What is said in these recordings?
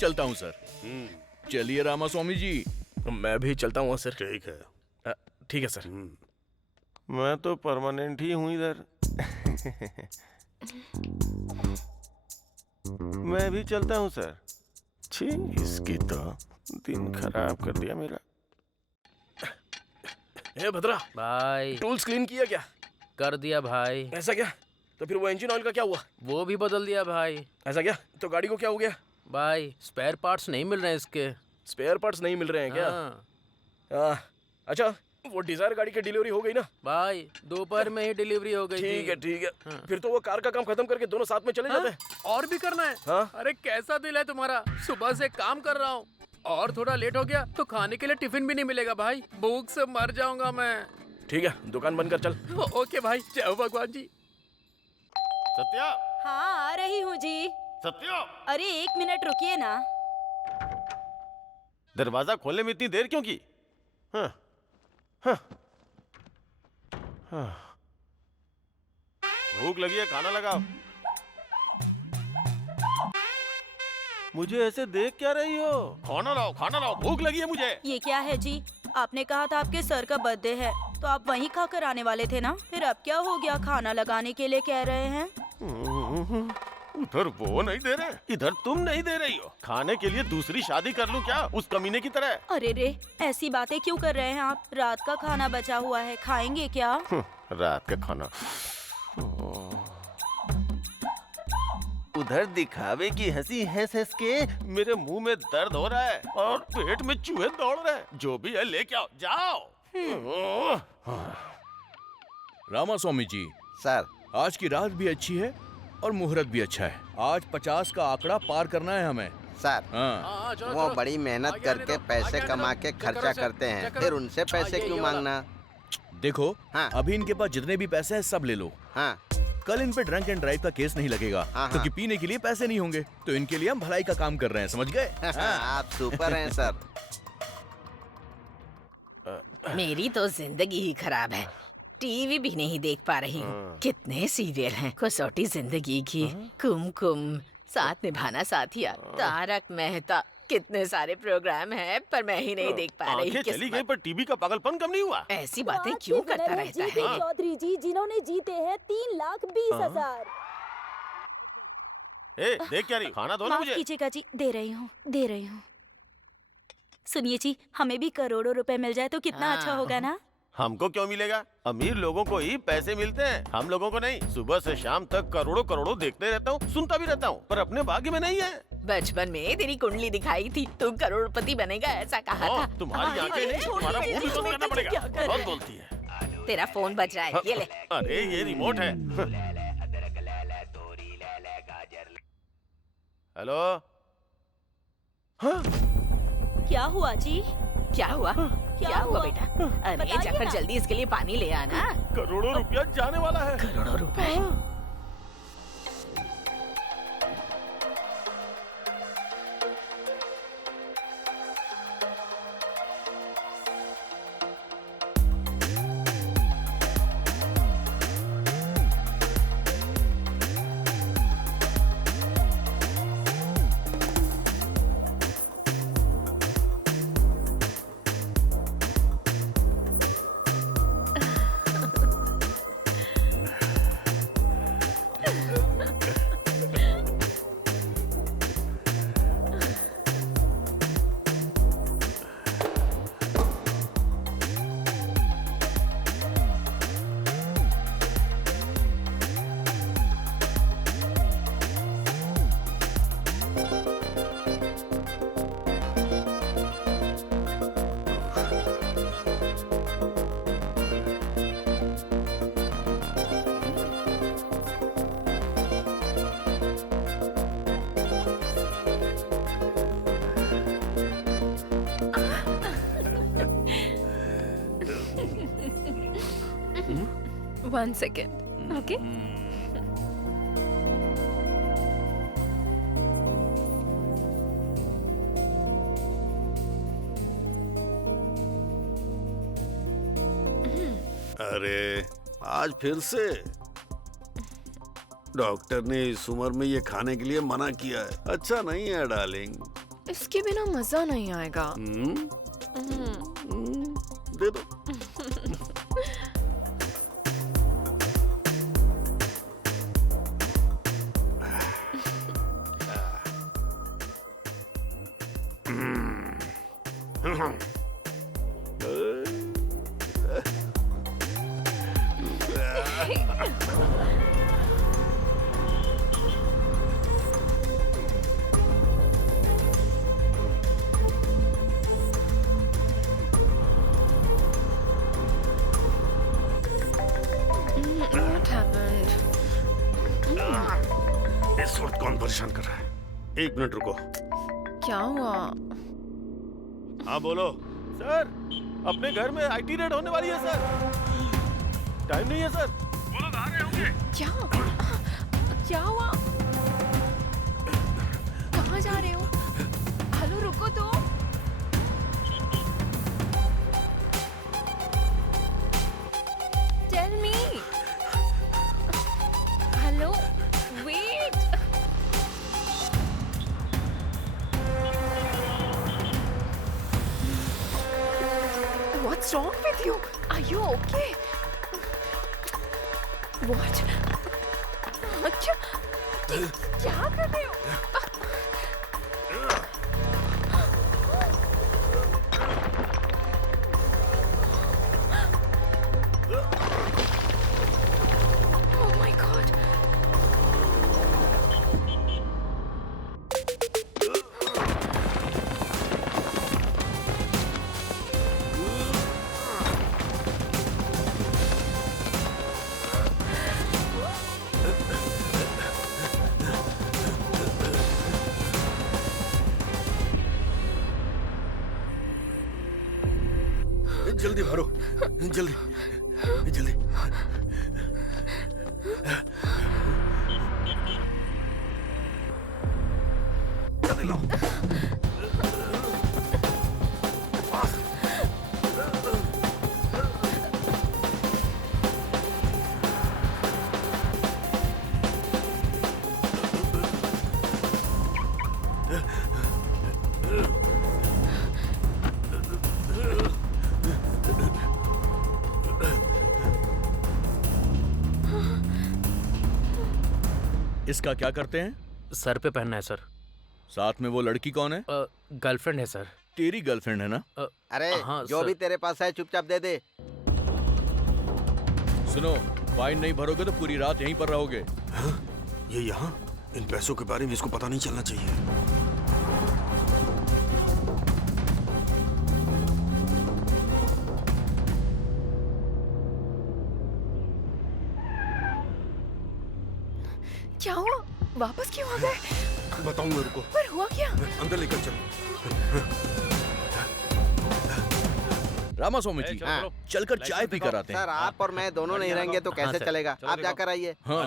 चलता हूँ सर। चलिए रामास्वामी जी। मैं भी चलता हूँ सर। ठीक है। ठीक है सर। मैं तो परमानेंट ही हूँ इधर। मैं भी चलता हूँ सर। छी, इसकी तो दिन खराब कर दिया मेरा। ए भद्रा भाई टूल्स क्लीन किया क्या? कर दिया भाई। ऐसा क्या? तो फिर वो इंजन ऑयल का क्या हुआ? वो भी बदल दिया भाई। ऐसा क्या? तो गाड़ी को क्या हो गया? भाई स्पेयर पार्ट्स नहीं मिल रहे हैं इसके। स्पेयर पार्ट्स नहीं मिल रहे हैं क्या? हाँ। अच्छा, वो डिजायर गाड़ी की डिलीवरी हो गई ना? भाई दोपहर में ही डिलीवरी हो गई ठीक थी। है ठीक है। हाँ। फिर तो वो कार का काम खत्म करके दोनों साथ में चले जाते हैं। और भी करना है? हाँ। अरे कैसा दिल है तुम्हारा, सुबह से काम कर रहा हूँ और थोड़ा लेट हो गया तो खाने के लिए टिफिन भी नहीं मिलेगा भाई, भूख से मर जाऊंगा मैं। ठीक है, दुकान बंद कर चल। ओके भाई, जय हो भगवान जी। सत्या, हाँ आ रही हूँ जी। सत्या, अरे 1 मिनट रुकिए ना। दरवाजा खोलने में इतनी देर क्यों की? हाँ, हाँ, हाँ। भूख लगी है, खाना लगाओ। मुझे ऐसे देख क्या रही हो? खाना लाओ, भूख लगी है मुझे। ये क्या है जी? आपने कहा था आपके सर का बर्थडे है तो आप वहीं खाकर आने वाले थे ना, फिर अब क्या हो गया? खाना लगाने के लिए कह रहे हैं। उधर वो नहीं दे रहे, इधर तुम नहीं दे रही हो। खाने के लिए दूसरी शादी कर लूं क्या, उस कमीने की तरह? अरे रे, ऐसी बातें क्यों कर रहे हैं आप? रात का खाना बचा हुआ है, खाएंगे क्या? रात का खाना। उधर दिखावे की हंसी हंस हंस के मेरे मुंह में दर्द हो रहा है और पेट में चूहे दौड़ रहे हैं। जो भी है लेके आओ, जाओ। रामास्वामी जी, सर आज की रात भी अच्छी है और मुहूर्त भी अच्छा है। आज 50 का आंकड़ा पार करना है हमें। सर हाँ। वो बड़ी मेहनत करके पैसे कमा के खर्चा करते हैं, फिर उनसे पैसे क्यों मांगना? देखो, हाँ। अभी इनके पास जितने भी पैसे हैं सब ले लो। हाँ कल इन पे ड्रंक एंड ड्राइव का केस नहीं लगेगा, हाँ। क्योंकि पीने के लिए पैसे नहीं होंगे। तो इनके लिए हम भलाई का काम कर रहे हैं, समझ गए? आप सुपर हैं सर। मेरी तो जिंदगी ही खराब है, टीवी भी नहीं देख पा रही हूँ। कितने सीरियल हैं, कसौटी जिंदगी की, कुमकुम, साथ निभाना साथिया, तारक मेहता, कितने सारे प्रोग्राम हैं पर मैं ही नहीं देख पा रही। आंखें चली गई पर टीवी का पागलपन कम नहीं हुआ। ऐसी बातें क्यों करता रहता है? चौधरी जी, जिन्होंने जीते हैं 3,20,000। ए, देख क्या रही, खाना दो ना माफ मुझे। कीजिएगा जी, दे रही हूँ। सुनिए जी, हमें भी करोड़ों रुपए मिल जाए तो कितना अच्छा होगा ना? हमको क्यों मिलेगा? अमीर लोगों को ही पैसे मिलते हैं, हम लोगों को नहीं। सुबह से शाम तक करोड़ों देखते रहता हूँ, सुनता भी रहता हूँ, पर अपने भाग्य में नहीं है। बचपन में तेरी कुंडली दिखाई थी, तू करोड़पति बनेगा ऐसा कहा था। तुम्हारी आंखें नहीं, तुम्हारा मुंह भी बंद करना पड़ेगा। बहुत बोलती है। तेरा फोन बज रहा है, ये ले। अरे ये रिमोट है। हेलो। हाँ? क्या हुआ जी? क्या हुआ? क्या हुआ बेटा? अरे बताइए जाकर ना। जल्दी इसके लिए पानी ले आना। करोड़ों रुपया जाने वाला है। करोड़ों रुपए। One second. Okay. अरे आज फिर से डॉक्टर ने इस उम्र में ये खाने के लिए मना किया है। अच्छा नहीं है डार्लिंग, इसके बिना मजा नहीं आएगा। दे दो। What happened? इस वक्त कौन परेशान कर रहा है? 1 मिनट रुको। क्या हुआ? हाँ बोलो सर। अपने घर में आईटी रेड होने वाली है सर। टाइम नहीं है सर। वो लोग आ रहे होंगे। क्या हुआ? कहाँ जा रहे हो? हेलो रुको तो। Tell me. Hello, wait. What's wrong with you? Are you okay? What? क्या कर रहे हो? Oh my God. जल्दी भरो, जल्दी जल्दी। जल्दी लाओ। इसका क्या करते हैं? सर पे पहनना है सर। साथ में वो लड़की कौन है? गर्लफ्रेंड है सर। तेरी गर्लफ्रेंड है ना? अरे हाँ, जो सर। भी तेरे पास है चुपचाप दे दे। सुनो, फाइन नहीं भरोगे तो पूरी रात यहीं पर रहोगे। ये यहाँ? इन पैसों के बारे में इसको पता नहीं चलना चाहिए। क्या हुआ? वापस क्यों आ गए? बताऊंगा, रुको। पर हुआ क्या? अंदर लेकर चलो। रामास्वामी जी, हाँ। चलकर चाय पी कर आते हैं। सर आप और मैं दोनों नहीं रहेंगे तो कैसे सर। चलेगा? आप जाकर आइए। हाँ।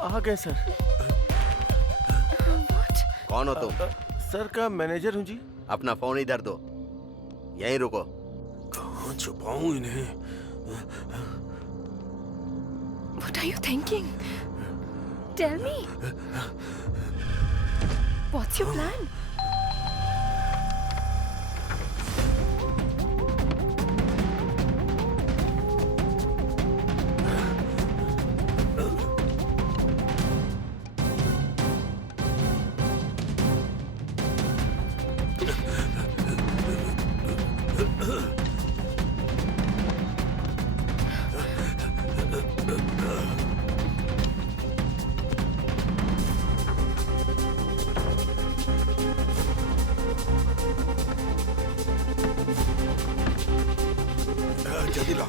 आ गए सर। What? कौन हो तुम? सर का मैनेजर हूँ जी। अपना फोन इधर दो। यहीं रुको। कहाँ छुपाऊं इन्हें? What are you thinking? Tell me. What's your plan? जल्दी लाओ।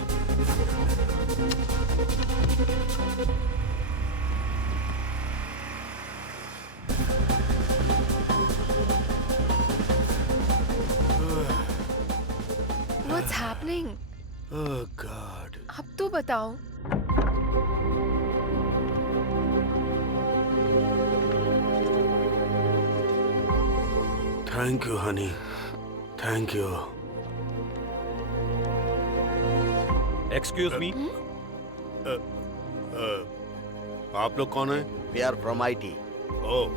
What's happening? ओह गॉड। अब तो बताओ। Thank you honey, thank you. Excuse me, आप लोग कौन हैं? We are from IT। Oh,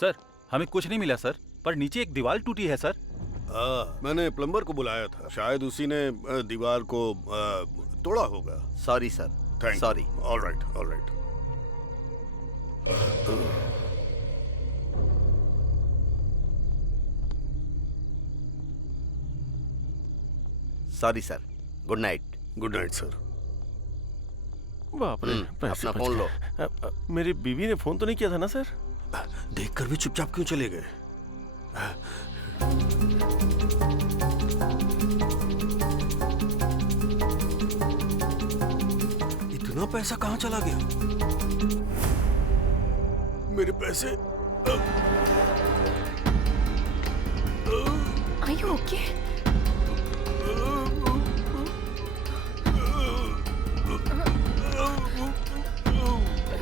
sir हमें कुछ नहीं मिला सर, पर नीचे एक दीवार टूटी है सर। मैंने प्लम्बर को बुलाया था, शायद उसी ने दीवार को तोड़ा होगा। Sorry sir, thank sorry. All right, all right. Sorry sir, good night. Good night sir. बाप रे, पैसे अपना बच फोन गए। लो। मेरी बीवी ने फोन तो नहीं किया था ना सर? देखकर भी चुपचाप क्यों चले गए? इतना पैसा कहाँ चला गया? मेरे पैसे। Are you okay?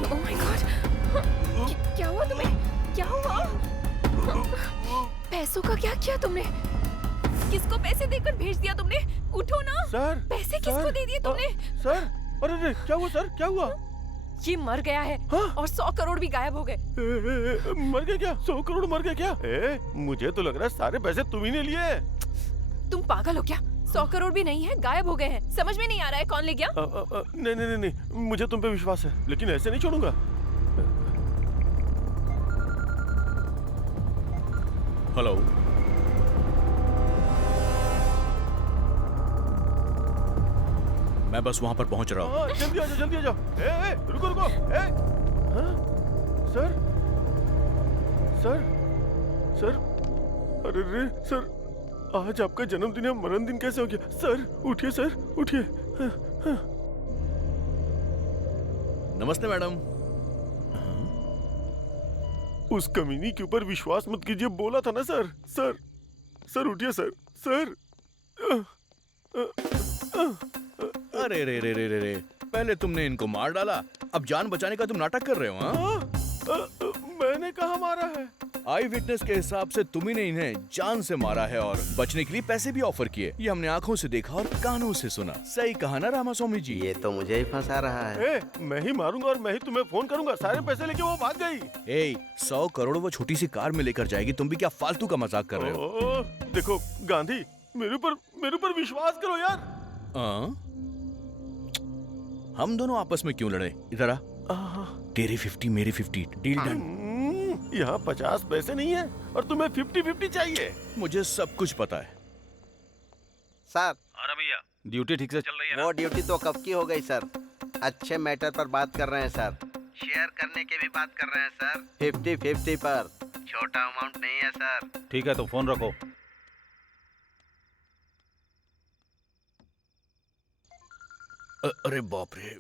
Oh my God! क्या हुआ तुम्हें? क्या हुआ? पैसों का क्या किया तुमने? किसको पैसे देकर भेज दिया तुमने? उठो ना! सर, पैसे किसको दे दिए तुमने? सर, अरे क्या हुआ सर? क्या हुआ? ये मर गया है और 100 करोड़ भी गायब हो गए। मर गया क्या? 100 करोड़ मर गया क्या? मुझे तो लग रहा है सारे पैसे तुम ही ने लिए। तुम पागल हो क्या? 100 करोड़ भी नहीं है, गायब हो गए हैं। समझ में नहीं आ रहा है कौन ले गया? नहीं नहीं नहीं, मुझे तुम पे विश्वास है, लेकिन ऐसे नहीं छोड़ूंगा। हेलो, मैं बस वहां पर पहुंच रहा हूँ। जल्दी आ जाओ, जल्दी आ जाओ। रुको रुको। हाँ? सर, सर, सर, अरे रे सर, आज आपका जन्मदिन है, मरण दिन कैसे हो गया? सर उठिए, सर उठिए। नमस्ते मैडम। उस कमीनी के ऊपर विश्वास मत कीजिए, बोला था ना सर। सर, सर उठिए सर। सर, अरे रे रे रे रे रे, पहले तुमने इनको मार डाला, अब जान बचाने का तुम नाटक कर रहे हो? हाँ? मैंने कहा मारा है? आई विटनेस के हिसाब से तुम ही ने इन्हें जान से मारा है और बचने के लिए पैसे भी ऑफर किए। ये हमने आंखों से देखा और कानों से सुना। सही कहा ना रामास्वामी जी? ये तो मुझे ही फंसा रहा है। मैं ही मारूंगा और मैं ही तुम्हें फोन करूंगा। सारे पैसे लेके वो भाग गई। 100 करोड़ वो छोटी सी कार में लेकर जाएगी, तुम भी क्या फालतू का मजाक कर रहे हो? देखो गांधी, मेरे ऊपर विश्वास करो यार। हम दोनों आपस में क्यों लड़े? इधर आ। तेरी 50 मेरी 50, डील डन। यहाँ 50 पैसे नहीं है और तुम्हें 50-50 चाहिए। मुझे सब कुछ पता है सर। हाँ भैया, ड्यूटी ठीक से चल रही है? वो ड्यूटी तो कब की हो गई सर। अच्छे मैटर पर बात कर रहे हैं सर। शेयर करने की भी बात कर रहे हैं सर। 50-50 पर, छोटा अमाउंट नहीं है सर। ठीक है तो फोन रखो। अरे बाप रे।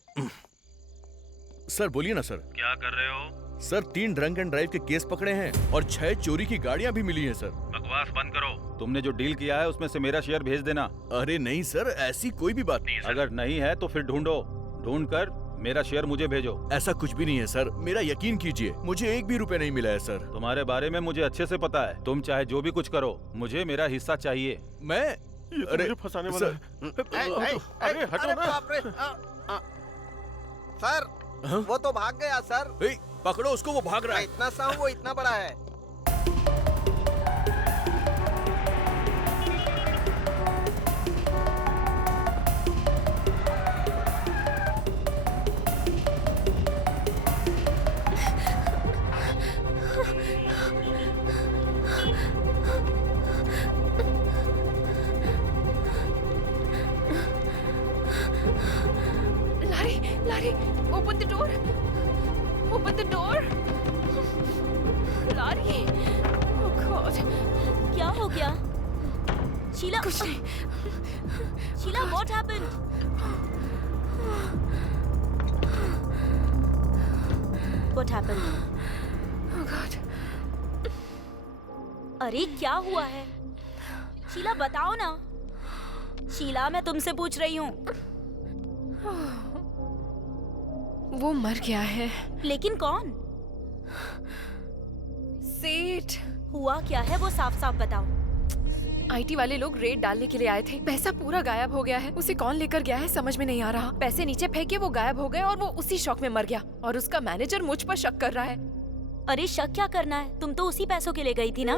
सर बोलिए ना सर। क्या कर रहे हो? सर 3 ड्रंक एंड ड्राइव के केस पकड़े हैं और 6 चोरी की गाड़ियां भी मिली हैं सर। बकवास बंद करो। तुमने जो डील किया है उसमें से मेरा शेयर भेज देना। अरे नहीं सर, ऐसी कोई भी बात नहीं है सर। अगर नहीं है तो फिर ढूंढो, ढूंढ कर मेरा शेयर मुझे भेजो। ऐसा कुछ भी नहीं है सर, मेरा यकीन कीजिए, मुझे 1 भी रुपए नहीं मिला है सर। तुम्हारे बारे में मुझे अच्छे से पता है। तुम चाहे जो भी कुछ करो, मुझे मेरा हिस्सा चाहिए। मैं ये तो मुझे फंसाने वाला है। अरे हटो ना। बाप रे। सर, वो तो भाग गया सर। पकड़ो उसको, वो भाग रहा मैं है। इतना सा हूँ, वो इतना बड़ा है। Larry, open the door. Open the door. Larry. Oh God. क्या हो गया? शीला, कुछ नहीं। Sheila, what happened? What happened? Oh God. अरे क्या हुआ है? शीला बताओ ना। शीला, मैं तुमसे पूछ रही हूँ। वो मर गया है। लेकिन कौन? ग्रेट। हुआ क्या है वो साफ साफ बताओ। आईटी वाले लोग रेड डालने के लिए आए थे। पैसा पूरा गायब हो गया है। उसे कौन लेकर गया है समझ में नहीं आ रहा। पैसे नीचे फेंके, वो गायब हो गए और वो उसी शौक में मर गया। और उसका मैनेजर मुझ पर शक कर रहा है। अरे शक क्या करना है, तुम तो उसी पैसों के लिए गई थी ना।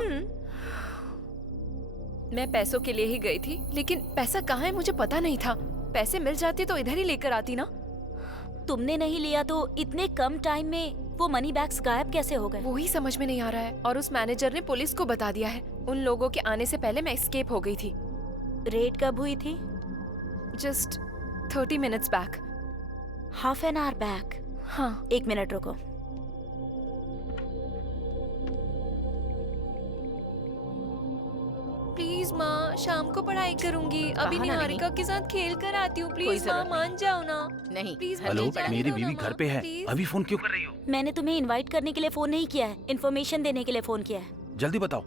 मैं पैसों के लिए ही गई थी, लेकिन पैसा कहाँ है मुझे पता नहीं था। पैसे मिल जाते तो इधर ही लेकर आती ना। तुमने नहीं लिया तो इतने कम टाइम में वो मनी बैग्स गायब कैसे हो गए? वो ही समझ में नहीं आ रहा है। और उस मैनेजर ने पुलिस को बता दिया है। उन लोगों के आने से पहले मैं एस्केप हो गई थी। रेड कब हुई थी? Just 30 minutes back. Half an hour back? हाँ। 1 मिनट रुको। प्लीज माँ, शाम को पढ़ाई करूंगी। अभी निहारिका के साथ खेल कर आती हूँ। प्लीज माँ, मान जाओ ना। नहीं। प्लीज हेलो, मेरी बीवी घर पे है। अभी फोन क्यों कर रही हो? मैंने तुम्हें इनवाइट करने के लिए फोन नहीं किया है, इन्फॉर्मेशन देने के लिए फोन किया है। जल्दी बताओ।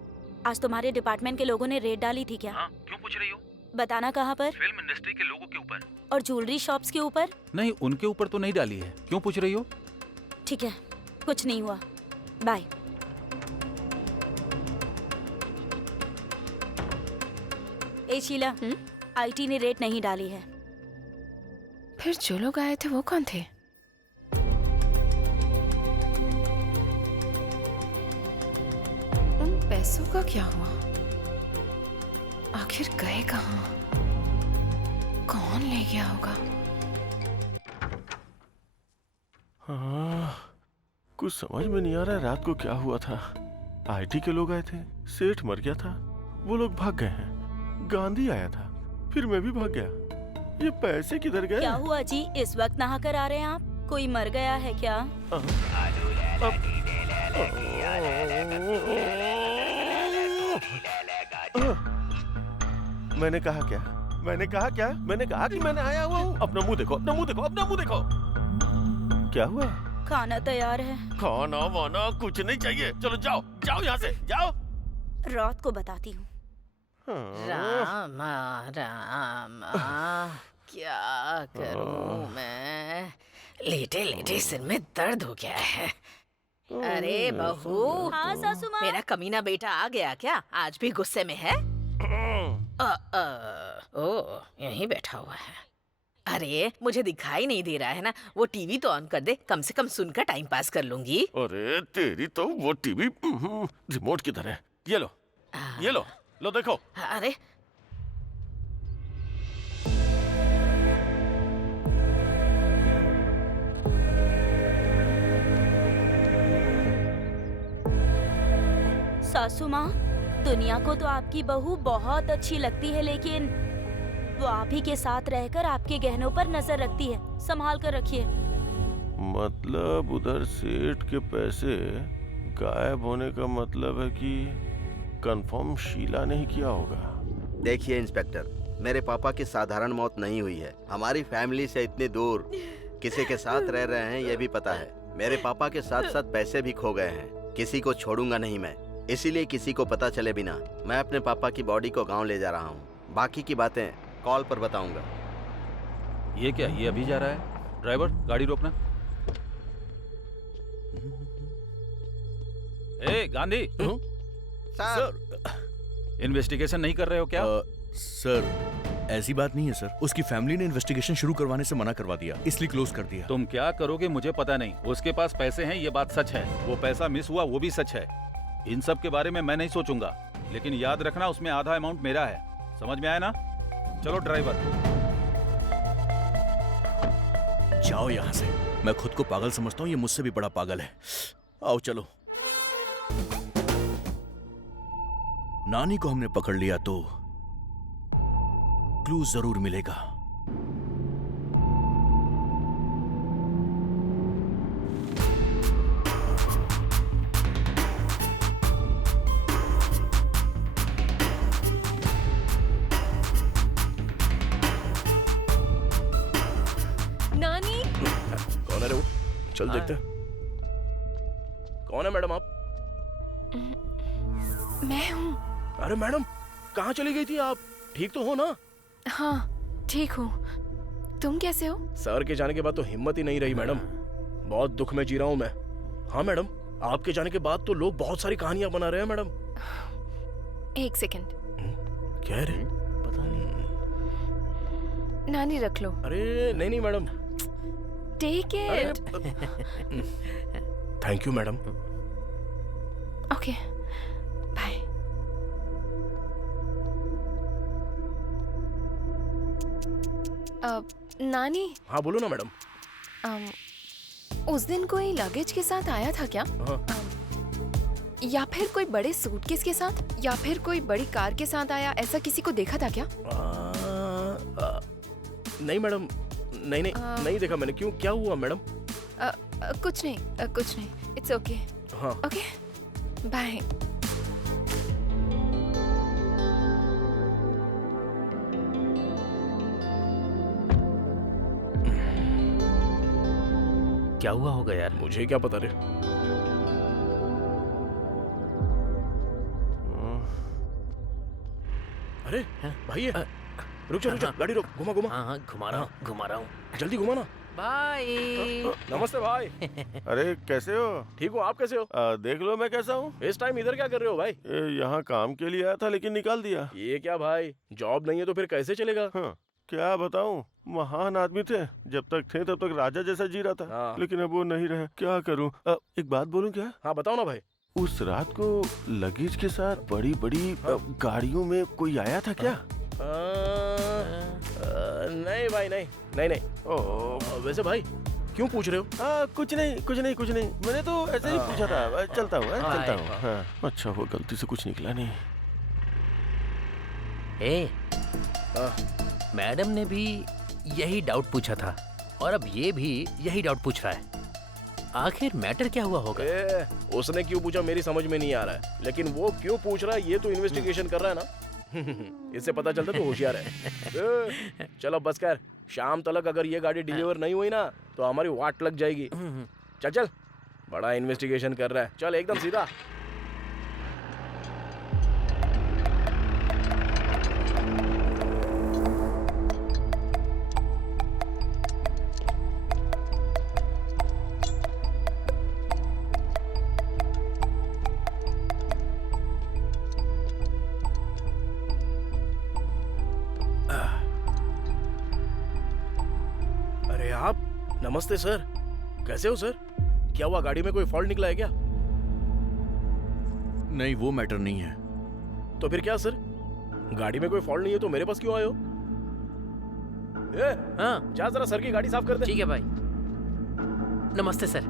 आज तुम्हारे डिपार्टमेंट के लोगों ने रेड डाली थी क्या? हाँ, क्यों पूछ रही हो? बताना कहाँ पर? फिल्म इंडस्ट्री के लोगों के ऊपर। और ज्वेलरी शॉप्स के ऊपर? नहीं, उनके ऊपर तो नहीं डाली है। क्यों पूछ रही हो? ठीक है, कुछ नहीं हुआ। बाय। ए शीला, आईटी ने रेट नहीं डाली है। फिर जो लोग आए थे वो कौन थे? उन पैसों का क्या हुआ? आखिर गए कहाँ? कौन ले गया होगा? हाँ, कुछ समझ में नहीं आ रहा है रात को क्या हुआ था। आईटी के लोग आए थे, सेठ मर गया था, वो लोग भाग गए हैं। गांधी आया था, फिर मैं भी भाग गया। ये पैसे किधर गए? क्या हुआ जी, इस वक्त नहा कर आ रहे हैं आप? कोई मर गया है क्या? मैंने कहा क्या? मैंने कहा क्या? मैंने कहा कि मैंने आया हुआ हूँ। अपना मुंह देखो, अपना मुंह देखो, अपना मुंह देखो। क्या हुआ? खाना तैयार है। खाना वाना कुछ नहीं चाहिए। चलो जाओ, जाओ यहाँ से, जाओ। रात को बताती हूँ। रामा रामा, क्या करूं मैं? लेटे लेटे सिर में दर्द हो गया है। अरे बहू। हाँ सासू माँ। मेरा कमीना बेटा आ गया क्या? आज भी गुस्से में है? ओ, यहीं बैठा हुआ है। अरे मुझे दिखाई नहीं दे रहा है ना? वो टीवी तो ऑन कर दे, कम से कम सुनकर टाइम पास कर लूंगी। अरे तेरी तो वो टीवी रिमोट किधर है? ये लो, ये लो, लो देखो। अरे सासू माँ, दुनिया को तो आपकी बहू बहुत अच्छी लगती है, लेकिन वो आप ही के साथ रहकर आपके गहनों पर नजर रखती है। संभाल कर रखिए। मतलब उधर सेठ के पैसे गायब होने का मतलब है कि कंफर्म शीला ने ही किया होगा। देखिए इंस्पेक्टर, मेरे पापा की साधारण मौत नहीं हुई है। हमारी फैमिली से इतने दूर किसी के साथ रह रहे हैं ये भी पता है। मेरे पापा के साथ साथ पैसे भी खो गए हैं। किसी को छोड़ूंगा नहीं मैं, इसीलिए किसी को पता चले बिना मैं अपने पापा की बॉडी को गांव ले जा रहा हूँ। बाकी की बातें कॉल पर बताऊंगा। ये क्या, ये अभी जा रहा है? ड्राइवर, गाड़ी रोकना। ए गांधी, सर, इन्वेस्टिगेशन नहीं कर रहे हो क्या? सर, ऐसी बात नहीं है सर। उसकी फैमिली ने इन्वेस्टिगेशन शुरू करवाने से मना करवा दिया, इसलिए क्लोज कर दिया। तुम क्या करोगे मुझे पता नहीं। उसके पास पैसे हैं ये बात सच है, वो पैसा मिस हुआ वो भी सच है। इन सब के बारे में मैं नहीं सोचूंगा, लेकिन याद रखना उसमें आधा अमाउंट मेरा है। समझ में आया ना? चलो ड्राइवर। जाओ यहाँ से। मैं खुद को पागल समझता हूँ, ये मुझसे भी बड़ा पागल है। आओ चलो। नानी को हमने पकड़ लिया तो क्लू जरूर मिलेगा। नानी, कौन है रे वो? चल देखते हैं। कौन है मैडम आप? मैं हूँ। अरे मैडम, कहाँ चली गई थी आप? ठीक तो हो ना? हाँ, ठीक हूँ। तुम कैसे हो? सर के जाने के बाद तो हिम्मत ही नहीं रही मैडम। बहुत दुख में जी रहा हूँ मैं। हाँ मैडम, आपके जाने के बाद तो लोग बहुत सारी कहानियां बना रहे हैं मैडम। एक सेकंड, क्या है रे? पता नहीं। नानी रख लो। अरे नहीं नहीं madam. Take it. Thank you madam. Okay bye. नानी, हाँ बोलो ना मैडम। उस दिन कोई लगेज के साथ आया था क्या? हाँ। या फिर कोई बड़े सूटकेस के साथ, या फिर कोई बड़ी कार के साथ आया, ऐसा किसी को देखा था क्या? नहीं मैडम, नहीं नहीं नहीं देखा मैंने। क्यों, क्या हुआ मैडम? कुछ नहीं, कुछ नहीं। It's okay. हाँ ओके बाय। क्या हुआ होगा यार? मुझे क्या पता रे। अरे भाई ये रुक जा, गाड़ी रोक, घुमा घुमा। हाँ घुमा रहा हूँ, घुमा रहा हूँ। जल्दी घुमा ना। बाय। नमस्ते भाई। अरे कैसे हो? ठीक हो, आप कैसे हो? देख लो मैं कैसा हूँ। इस टाइम इधर क्या कर रहे हो भाई? यहाँ काम के लिए आया था लेकिन निकाल दिया। ये क्या भाई, जॉब नहीं है तो फिर कैसे चलेगा? हाँ, क्या बताऊँ, महान आदमी थे। जब तक थे तब तक राजा जैसा जी रहा था। हाँ। लेकिन अब वो नहीं रहे। क्या करूँ? एक बात बोलूँ क्या? हाँ बताओ ना भाई। उस रात को लगेज के साथ बड़ी बड़ी गाड़ियों में कोई आया था क्या? नहीं भाई, नहीं नहीं नहीं। वैसे भाई क्यों पूछ रहे हो? कुछ नहीं कुछ नहीं कुछ नहीं, मैंने तो ऐसे ही पूछा था। चलता हूँ चलता हूँ। हाँ, अच्छा हुआ गलती से कुछ निकला नहीं। मैडम ने भी यही डाउट पूछा था और अब ये भी यही डाउट पूछ रहा है। आखिर मैटर क्या हुआ होगा? उसने क्यों पूछा मेरी समझ में नहीं आ रहा है, लेकिन वो क्यों पूछ रहा है ये तो इन्वेस्टिगेशन कर रहा है ना। इससे पता चलता तो होशियार है। चलो बस कर, शाम तक अगर ये गाड़ी डिलीवर नहीं हुई ना तो हमारी वाट लग जाएगी। चल चल, बड़ा इन्वेस्टिगेशन कर रहा है, चल एकदम सीधा। नमस्ते सर, कैसे हो सर? क्या हुआ, गाड़ी में कोई फॉल्ट निकला है क्या? नहीं, वो मैटर नहीं है। तो फिर क्या सर, गाड़ी में कोई फॉल्ट नहीं है तो मेरे पास क्यों आए हो? हाँ जा जरा सर की गाड़ी साफ कर दे। ठीक है भाई। नमस्ते सर।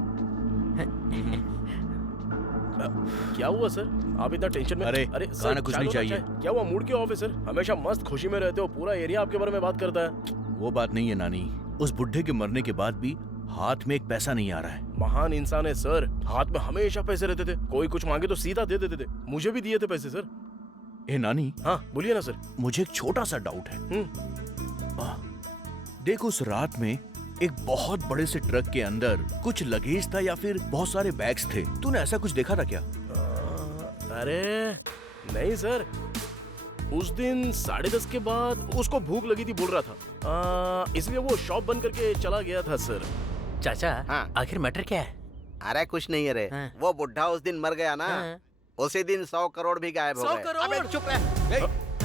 क्या हुआ सर, आप इतना टेंशन में? अरे सर कुछ नहीं चाहिए। क्या हुआ, मूड क्यों ऑफ है सर? हमेशा मस्त खुशी में रहते हो, पूरा एरिया आपके बारे में बात करता है। वो बात नहीं है नानी, उस बुढ़े के मरने के बाद भी हाथ में एक पैसा नहीं आ रहा है। महान इंसान है सर, हाथ में हमेशा पैसे रहते थे, कोई कुछ मांगे तो सीधा दे देते थे। मुझे भी दिए थे पैसे सर। ए नानी। हाँ बोलिए ना सर। मुझे एक छोटा सा डाउट है। देखो, उस रात में एक बहुत बड़े से ट्रक के अंदर कुछ लगेज था या फिर बहुत सारे बैग्स थे, तूने ऐसा कुछ देखा था क्या? अरे नहीं सर, उस दिन 10:30 के बाद उसको भूख लगी थी बोल रहा था, इसलिए वो शॉप बंद करके चला गया था सर। चाचा हाँ। आखिर मैटर क्या है? अरे कुछ नहीं है रे। हाँ। वो बुढ़ा उस दिन मर गया ना, उसी दिन 100 करोड़ भी गायब हो गए। 100 करोड़? अबे चुप रह।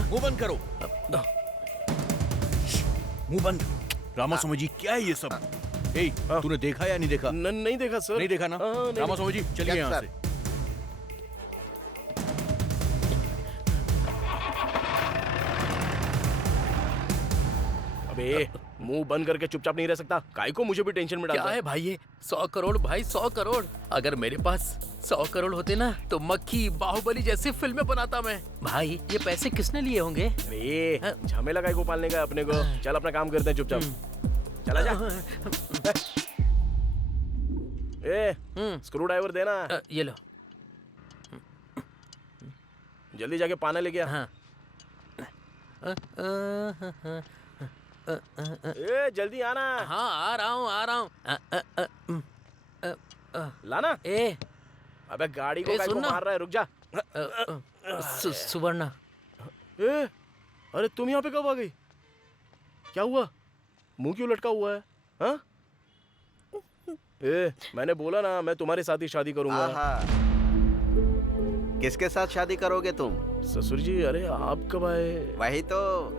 मुंह बंद करो, मुंह बंद। रामास्वामी जी, क्या है ये सब? तूने देखा या नहीं देखा? नहीं देखा सर। नहीं देखा ना? रामास्वामी जी चलिए Yes, यहाँ sir. से। अबे मुंह बंद करके चुपचाप नहीं रह सकता, काय को मुझे भी टेंशन में क्या डालता है भाई ये? 100 करोड़ भाई, 100 करोड़। अगर मेरे पास 100 करोड़ होते ना तो मक्खी बाहुबली जैसी फिल्में बनाता मैं। भाई ये पैसे किसने लिए होंगे? अरे झमेला काय को पालने का है अपने को। चल अपना काम करते हैं चुपचाप। चला जा। स्क्रू ड्राइवर देना। ये लो। जल्दी जाके पाना लेके आ। हाँ। जल्दी आना। हाँ आ रहा हूँ। लाना। अबे गाड़ी को काय को सुनना। मार रहा है, रुक जा। सुवर्णा। अरे तुम यहाँ पे कब आ गई? क्या हुआ, मुंह क्यों लटका हुआ है? हाँ? मैंने बोला ना मैं तुम्हारे साथ ही शादी करूंगा। आहा। किसके साथ शादी करोगे तुम? ससुर जी, अरे आप कब आए? वही तो,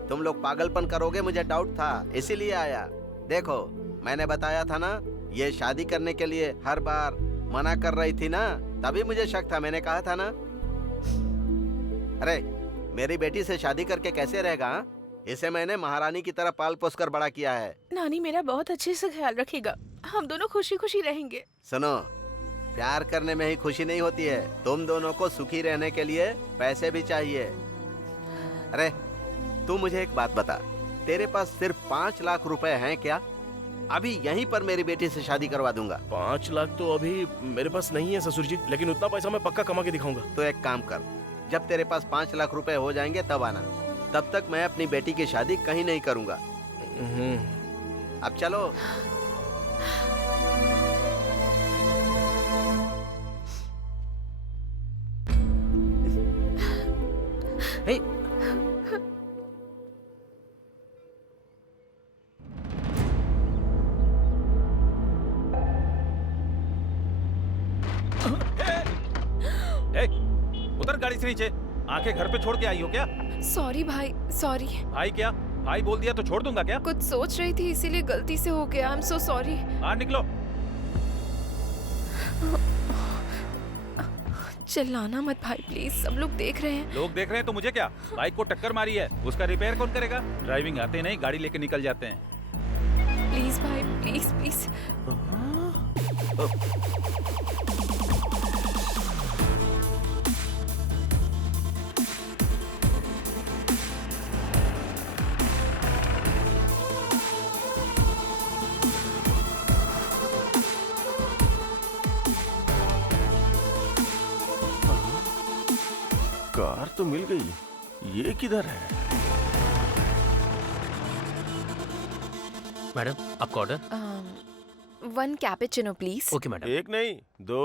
तुम लोग पागलपन करोगे मुझे डाउट था, इसीलिए आया। देखो मैंने बताया था ना, ये शादी करने के लिए हर बार मना कर रही थी ना, तभी मुझे शक था। मैंने कहा था ना। अरे मेरी बेटी से शादी करके कैसे रहेगा? हा? इसे मैंने महारानी की तरह पाल पोस कर बड़ा किया है। नानी मेरा बहुत अच्छे से ख्याल रखेगा, हम दोनों खुशी खुशी रहेंगे। सुनो, प्यार करने में ही खुशी नहीं होती है, तुम दोनों को सुखी रहने के लिए पैसे भी चाहिए। अरे तू मुझे एक बात बता, तेरे पास सिर्फ 5 लाख रुपए हैं क्या? अभी यहीं पर मेरी बेटी से शादी करवा दूंगा। 5 लाख तो अभी मेरे पास नहीं है ससुर जी, लेकिन उतना पैसा मैं पक्का कमा के दिखाऊंगा। तो एक काम कर, जब तेरे पास 5 लाख रुपए हो जाएंगे तब आना। तब तक मैं अपनी बेटी की शादी कहीं नहीं करूंगा। अब चलो। हे, उतर गाड़ी से नीचे। आंखें घर पे छोड़ के आई हो क्या? सॉरी भाई, सॉरी। भाई क्या? भाई बोल दिया तो छोड़ दूंगा क्या? कुछ सोच रही थी इसीलिए गलती से हो गया। I am so sorry. बाहर निकलो। चिल्लाना मत भाई प्लीज, सब लोग देख रहे हैं। लोग देख रहे हैं तो मुझे क्या? बाइक को टक्कर मारी है, उसका रिपेयर कौन करेगा? ड्राइविंग आते नहीं, गाड़ी लेके निकल जाते हैं। प्लीज भाई, प्लीज प्लीज। कार तो मिल गई, ये किधर है? मैडम आपका order? 1 cappuccino please. Okay madam. 1 नहीं 2।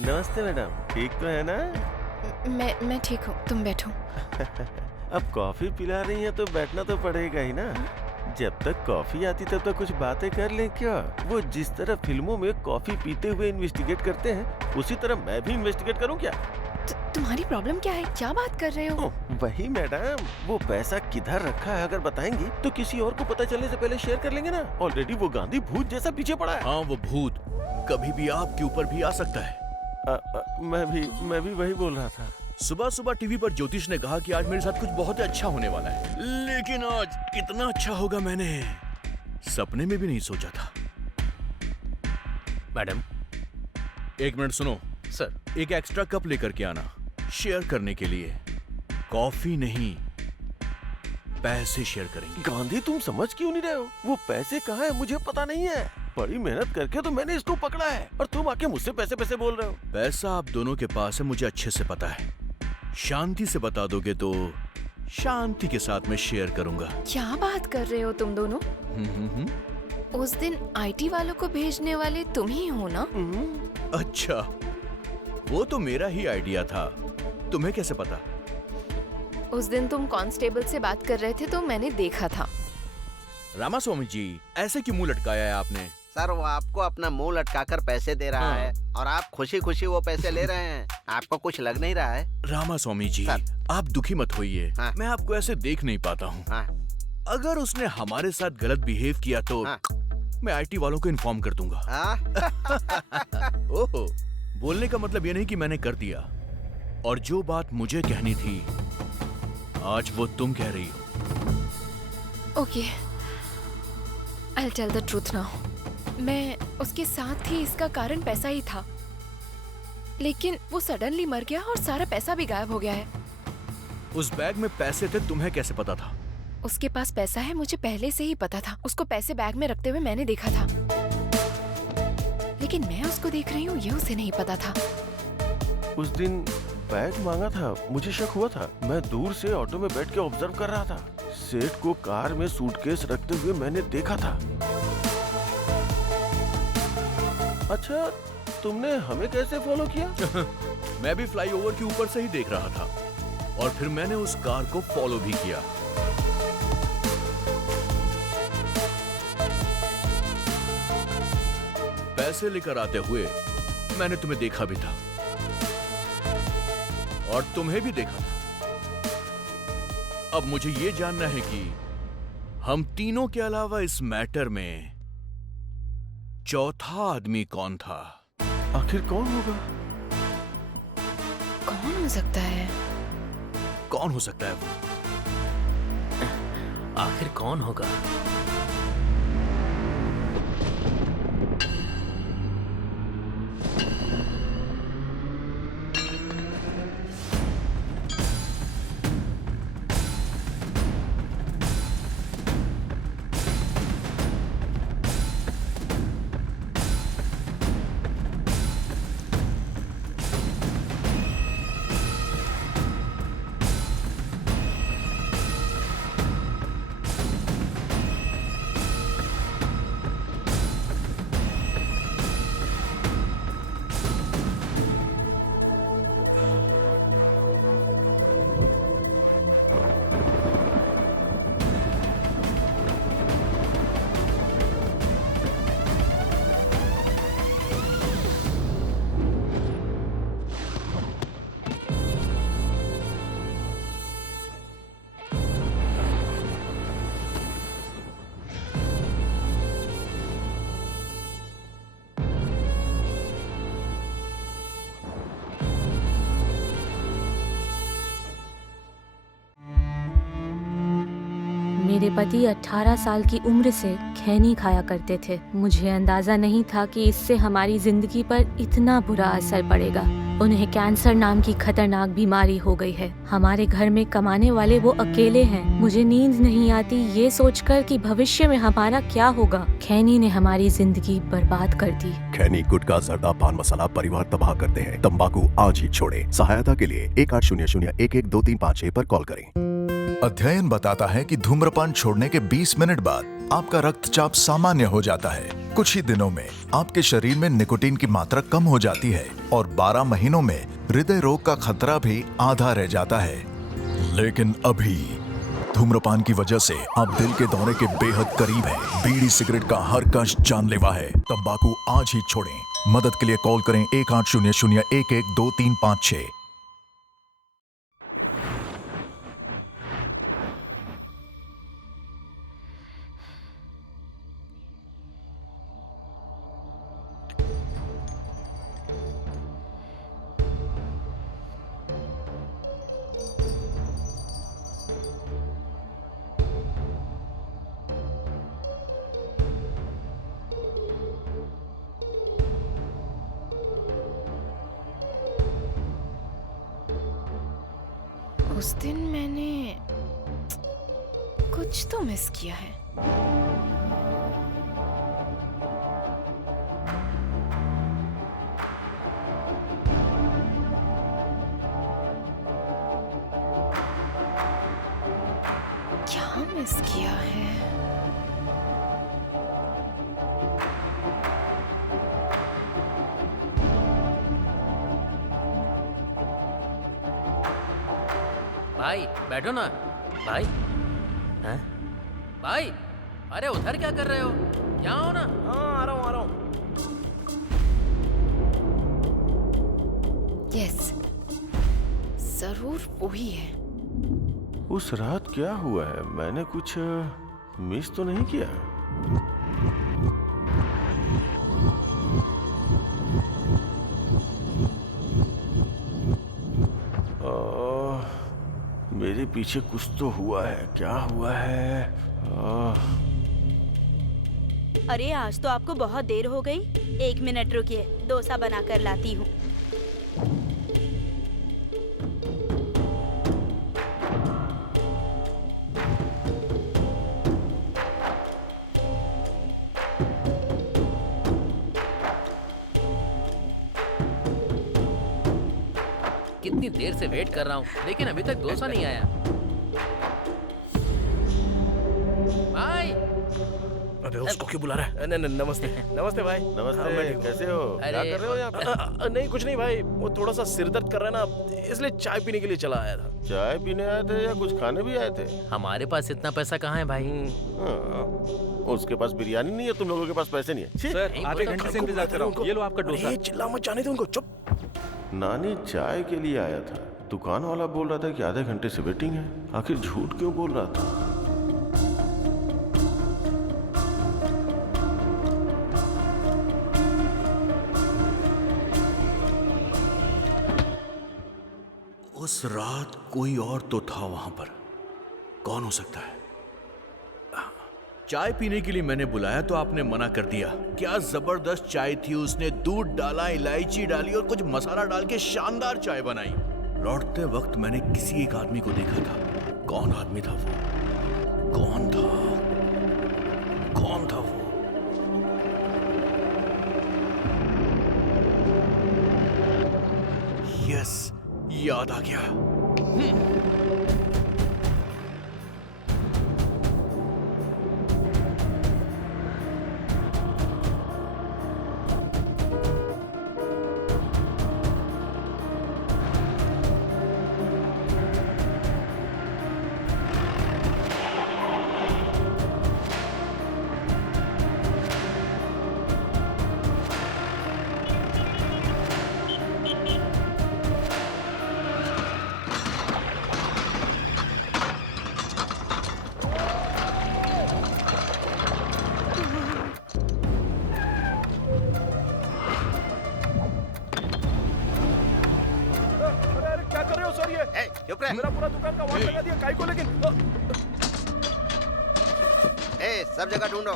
नमस्ते मैडम, ठीक तो है ना? मैं ठीक हूँ, तुम बैठो। अब कॉफी पिला रही है तो बैठना तो पड़ेगा ही ना। जब तक कॉफी आती तब तक कुछ बातें कर ले क्या? वो जिस तरह फिल्मों में कॉफी पीते हुए इन्वेस्टिगेट करते हैं, उसी तरह मैं भी इन्वेस्टिगेट करूं क्या? तुम्हारी प्रॉब्लम क्या है? क्या बात कर रहे हो? वही मैडम, वो पैसा किधर रखा है अगर बताएंगी तो किसी और को पता चलने से पहले शेयर कर लेंगे ना। ऑलरेडी वो गांधी भूत जैसा पीछे पड़ा है। हाँ, वो भूत कभी भी आपके ऊपर भी आ सकता है। मैं भी वही बोल रहा था। सुबह सुबह टीवी पर ज्योतिष ने कहा कि आज मेरे साथ कुछ बहुत ही अच्छा होने वाला है, लेकिन आज कितना अच्छा होगा मैंने सपने में भी नहीं सोचा था। मैडम 1 मिनट सुनो सर। एक एक्स्ट्रा कप लेकर के आना, शेयर करने के लिए। कॉफी नहीं, पैसे शेयर करेंगे। गांधी तुम समझ क्यों नहीं रहे हो? वो पैसे कहाँ है मुझे पता नहीं है। बड़ी मेहनत करके तो मैंने इसको पकड़ा है और तुम आके मुझसे पैसे पैसे बोल रहे हो। पैसा आप दोनों के पास है, मुझे अच्छे से पता है। शांति से बता दोगे तो शांति के साथ मैं शेयर करूंगा। क्या बात कर रहे हो तुम दोनों? उस दिन आईटी वालों को भेजने वाले तुम ही हो ना? अच्छा, वो तो मेरा ही आइडिया था, तुम्हें कैसे पता? उस दिन तुम कांस्टेबल से बात कर रहे थे तो मैंने देखा था। रामास्वामी जी, ऐसे क्यों मुंह लटकाया है आपने? सर वो आपको अपना मुंह लटकाकर पैसे दे रहा है और आप खुशी खुशी वो पैसे ले रहे हैं। आपको कुछ लग नहीं रहा है? रामास्वामी जी, आप दुखी मत होइए। मैं आपको ऐसे देख नहीं पाता हूँ। अगर उसने हमारे साथ गलत बिहेव किया तो मैं आईटी वालों को इन्फॉर्म कर दूंगा। ओहो, बोलने का मतलब ये नहीं कि मैंने कर दिया, और जो बात मुझे कहनी थी आज वो तुम कह रही हो। Okay, I'll tell the truth now. मैं उसके साथ थी, इसका कारण पैसा ही था, लेकिन वो सडनली मर गया और सारा पैसा भी गायब हो गया है। उस बैग में पैसे थे, तुम्हें कैसे पता था? उसके पास पैसा है मुझे पहले से ही पता था। उसको पैसे बैग में रखते हुए मैंने देखा था, लेकिन मैं उसको देख रही हूँ ये उसे नहीं पता था। उस दिन बैग मांगा था, मुझे शक हुआ था। मैं दूर से ऑटो में बैठ के ऑब्जर्व कर रहा था। सेठ को कार में सूटकेस रखते हुए मैंने देखा था। अच्छा, तुमने हमें कैसे फॉलो किया? मैं भी फ्लाईओवर के ऊपर से ही देख रहा था और फिर मैंने उस कार को फॉलो भी किया। पैसे लेकर आते हुए मैंने तुम्हें देखा भी था और तुम्हें भी देखा था। अब मुझे ये जानना है कि हम तीनों के अलावा इस मैटर में चौथा आदमी कौन था? आखिर कौन होगा? कौन हो सकता है? कौन हो सकता है वो? आखिर कौन होगा? मेरे पति 18 साल की उम्र से खैनी खाया करते थे। मुझे अंदाजा नहीं था कि इससे हमारी जिंदगी पर इतना बुरा असर पड़ेगा। उन्हें कैंसर नाम की खतरनाक बीमारी हो गई है। हमारे घर में कमाने वाले वो अकेले हैं। मुझे नींद नहीं आती ये सोचकर कि भविष्य में हमारा क्या होगा। खैनी ने हमारी जिंदगी बर्बाद कर दी। खैनी, गुटखा, जर्दा, पान मसाला परिवार तबाह करते हैं। तंबाकू आज ही छोड़ें। सहायता के लिए 1800-112356 पर कॉल करें। अध्ययन बताता है कि धूम्रपान छोड़ने के 20 मिनट बाद आपका रक्तचाप सामान्य हो जाता है। कुछ ही दिनों में आपके शरीर में निकोटीन की मात्रा कम हो जाती है और 12 महीनों में हृदय रोग का खतरा भी आधा रह जाता है। लेकिन अभी धूम्रपान की वजह से आप दिल के दौरे के बेहद करीब हैं। बीड़ी सिगरेट का हर कश जानलेवा है। तंबाकू आज ही छोड़ें। मदद के लिए कॉल करें 1800-112356। उस दिन मैंने कुछ तो मिस किया है। क्या मिस किया है? भाई बैठो ना। भाई हैं? भाई अरे उधर क्या कर रहे हो? यहाँ हो ना। हाँ आ रहा हूँ। यस, जरूर वही है। उस रात क्या हुआ है? मैंने कुछ मिस तो नहीं किया? मेरे पीछे कुछ तो हुआ है। क्या हुआ है? अरे आज तो आपको बहुत देर हो गई। 1 मिनट रुकिए, डोसा बनाकर लाती हूँ। कितनी देर से वेट कर रहा हूँ लेकिन अभी तक डोसा नहीं आया। भाई दे, उसको क्यों बुला रहा है? नमस्ते नमस्ते भाई। नमस्ते, कैसे हो? क्या कर रहे हो यहाँ पे? नहीं कुछ नहीं भाई, वो थोड़ा सा सिर दर्द कर रहा है ना, इसलिए चाय पीने के लिए चला आया था। चाय पीने आए थे या कुछ खाने भी आए थे? हमारे पास इतना पैसा कहाँ है भाई? उसके पास बिरयानी नहीं है, तुम लोगों के पास पैसे नहीं है। सर आधे घंटे से इंतजार कर रहा हूँ, ये लो आपका डोसा। चिल्ला मत, जाने दो उनको, चुप। नानी चाय के लिए आया था, दुकान वाला बोल रहा था कि आधे घंटे से वेटिंग है। आखिर झूठ क्यों बोल रहा था? उस रात कोई और तो था वहां पर। कौन हो सकता है? चाय पीने के लिए मैंने बुलाया तो आपने मना कर दिया। क्या जबरदस्त चाय थी, उसने दूध डाला, इलायची डाली और कुछ मसाला डाल के शानदार चाय बनाई। लौटते वक्त मैंने किसी एक आदमी को देखा था। कौन आदमी था वो? कौन था? कौन था वो? यस, याद आ गया। मेरा पूरा दुकान का वाट लगा दिया, काई को? लेकिन सब जगह ढूंढो।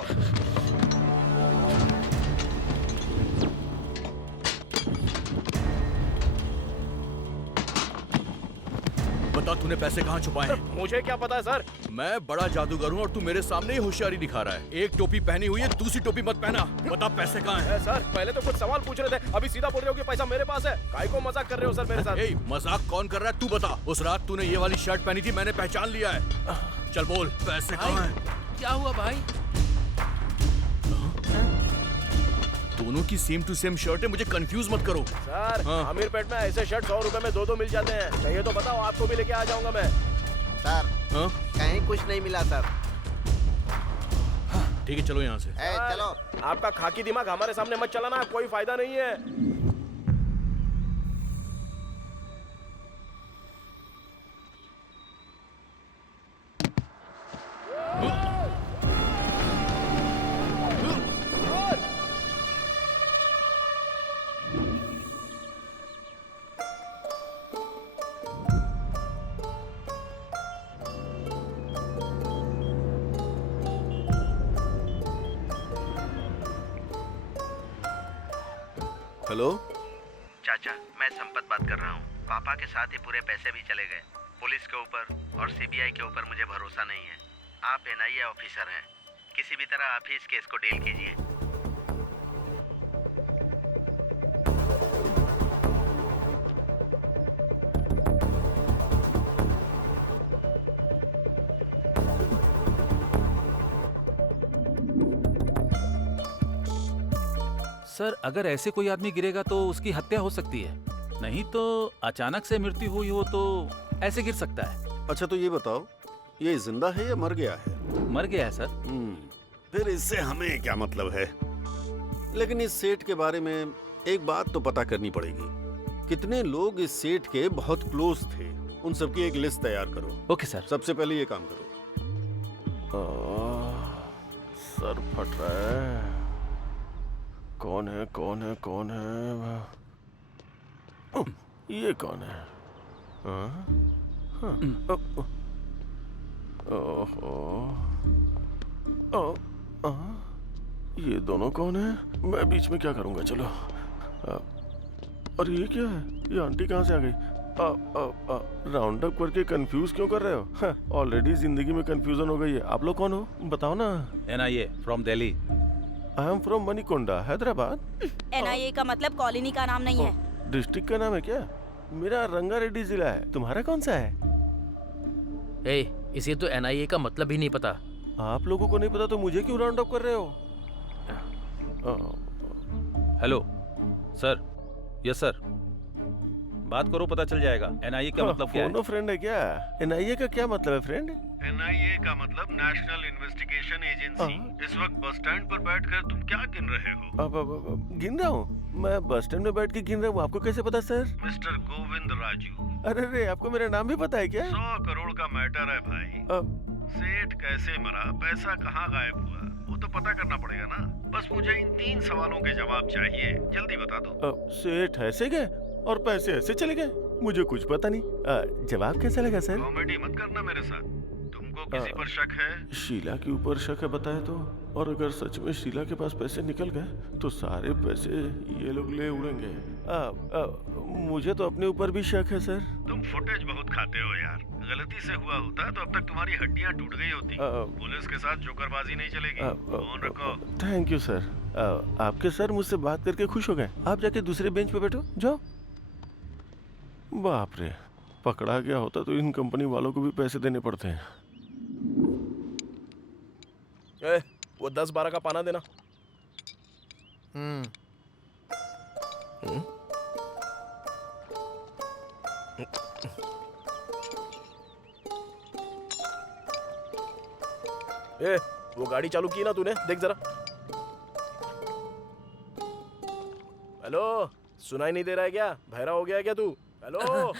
बता, तूने पैसे कहाँ छुपाए हैं? मुझे क्या पता है सर। मैं बड़ा जादूगर हूँ और तू मेरे सामने ही होशियारी दिखा रहा है। एक टोपी पहनी हुई है, दूसरी टोपी मत पहना। बता पैसे कहाँ हैं? सर पहले तो कुछ सवाल पूछ रहे थे, अभी सीधा बोल रहे हो कि पैसा मेरे पास है। काई को मजाक कर रहे हो सर मेरे साथ? मजाक कौन कर रहा है तू बता। उस रात तूने ये वाली शर्ट पहनी थी, मैंने पहचान लिया है। चल बोल, पैसे कहाँ हैं? क्या हुआ भाई? दोनों की सेम टू सेम शर्ट है, मुझे कंफ्यूज मत करो। सर अमीर पेट में ऐसे शर्ट 100 रुपए में 2 मिल जाते हैं। चाहिए तो बताओ, आपको भी लेके आ जाऊंगा मैं। सर कहीं कुछ नहीं मिला सर। ठीक है, चलो यहाँ से। चलो। आपका खाकी दिमाग हमारे सामने मत चलाना, कोई फायदा नहीं है। हेलो चाचा, मैं संपत बात कर रहा हूँ। पापा के साथ ही पूरे पैसे भी चले गए। पुलिस के ऊपर और सीबीआई के ऊपर मुझे भरोसा नहीं है। आप एनआईए ऑफिसर हैं, किसी भी तरह आप ही इस केस को डील कीजिए। सर अगर ऐसे कोई आदमी गिरेगा तो उसकी हत्या हो सकती है, नहीं तो अचानक से मृत्यु हुई हो तो ऐसे गिर सकता है। अच्छा तो ये बताओ, ये जिंदा है या मर गया है? मर गया है सर। फिर इससे हमें क्या मतलब है? लेकिन इस सेठ के बारे में एक बात तो पता करनी पड़ेगी। कितने लोग इस सेठ के बहुत क्लोज थे, उन सबकी एक लिस्ट तैयार करो। Okay sir. सबसे पहले ये काम करो। सर फट रहा है। कौन है कौन है कौन है? ये कौन है? ये दोनों कौन है? मैं बीच में क्या करूंगा? चलो। और ये क्या है? ये आंटी कहाँ से आ गई? राउंड अप करके कंफ्यूज क्यों कर रहे हो? ऑलरेडी जिंदगी में कंफ्यूजन हो गई है। आप लोग कौन हो बताओ ना। NIA from Delhi. I am from Manikonda, Hyderabad. NIA का मतलब कॉलोनी का नाम नहीं है। डिस्ट्रिक्ट का नाम है क्या? मेरा रंगारेड्डी जिला है। तुम्हारा कौन सा है? इसे तो एनआईए का मतलब ही नहीं पता। आप लोगों को नहीं पता तो मुझे क्यों राउंड अप कर रहे हो? Hello sir. यस सर, बात करो, पता चल जाएगा। एनआईए का मतलब क्या है? फोनो फ्रेंड है क्या? एनआईए का क्या मतलब है फ्रेंड? एनआईए का मतलब नेशनल इन्वेस्टिगेशन एजेंसी। इस वक्त बस स्टैंड पर बैठकर तुम क्या गिन रहे हो? अब गिन रहा हूँ, मैं बस स्टैंड में बैठ के गिन रहा हूँ। आपको कैसे पता सर? मिस्टर गोविंद राजू। अरे रे, आपको मेरा नाम भी पता है क्या? 100 करोड़ का मैटर है भाई। सेठ कैसे मरा, पैसा कहाँ गायब हुआ, वो तो पता करना पड़ेगा ना। बस मुझे इन 3 सवालों के जवाब चाहिए, जल्दी बता दो। सेठ ऐसे गए और पैसे ऐसे चले गए, मुझे कुछ पता नहीं। जवाब कैसा लगा सर? कॉमेडी मत करना मेरे साथ। तुमको किसी पर शक है? शीला के ऊपर शक है बताए तो। और अगर सच में शीला के पास पैसे निकल गए तो सारे पैसे ये लोग ले उड़ेंगे। मुझे तो अपने ऊपर भी शक है सर। तुम फुटेज बहुत खाते हो यार। गलती से हुआ होता तो अब तक तुम्हारी हड्डियां टूट गई होती। पुलिस के साथ जोकरबाजी नहीं चलेगी। फोन रखो। Thank you sir. आपके सर मुझसे बात करके खुश हो गए। आप जाके दूसरे बेंच पे बैठो, जाओ। बाप रे, पकड़ा गया होता तो इन कंपनी वालों को भी पैसे देने पड़ते हैं। वो 10-12 का पाना देना। वो गाड़ी चालू की ना तूने, देख जरा। हेलो, सुनाई नहीं दे रहा है क्या? बहरा हो गया क्या तू? हेलो।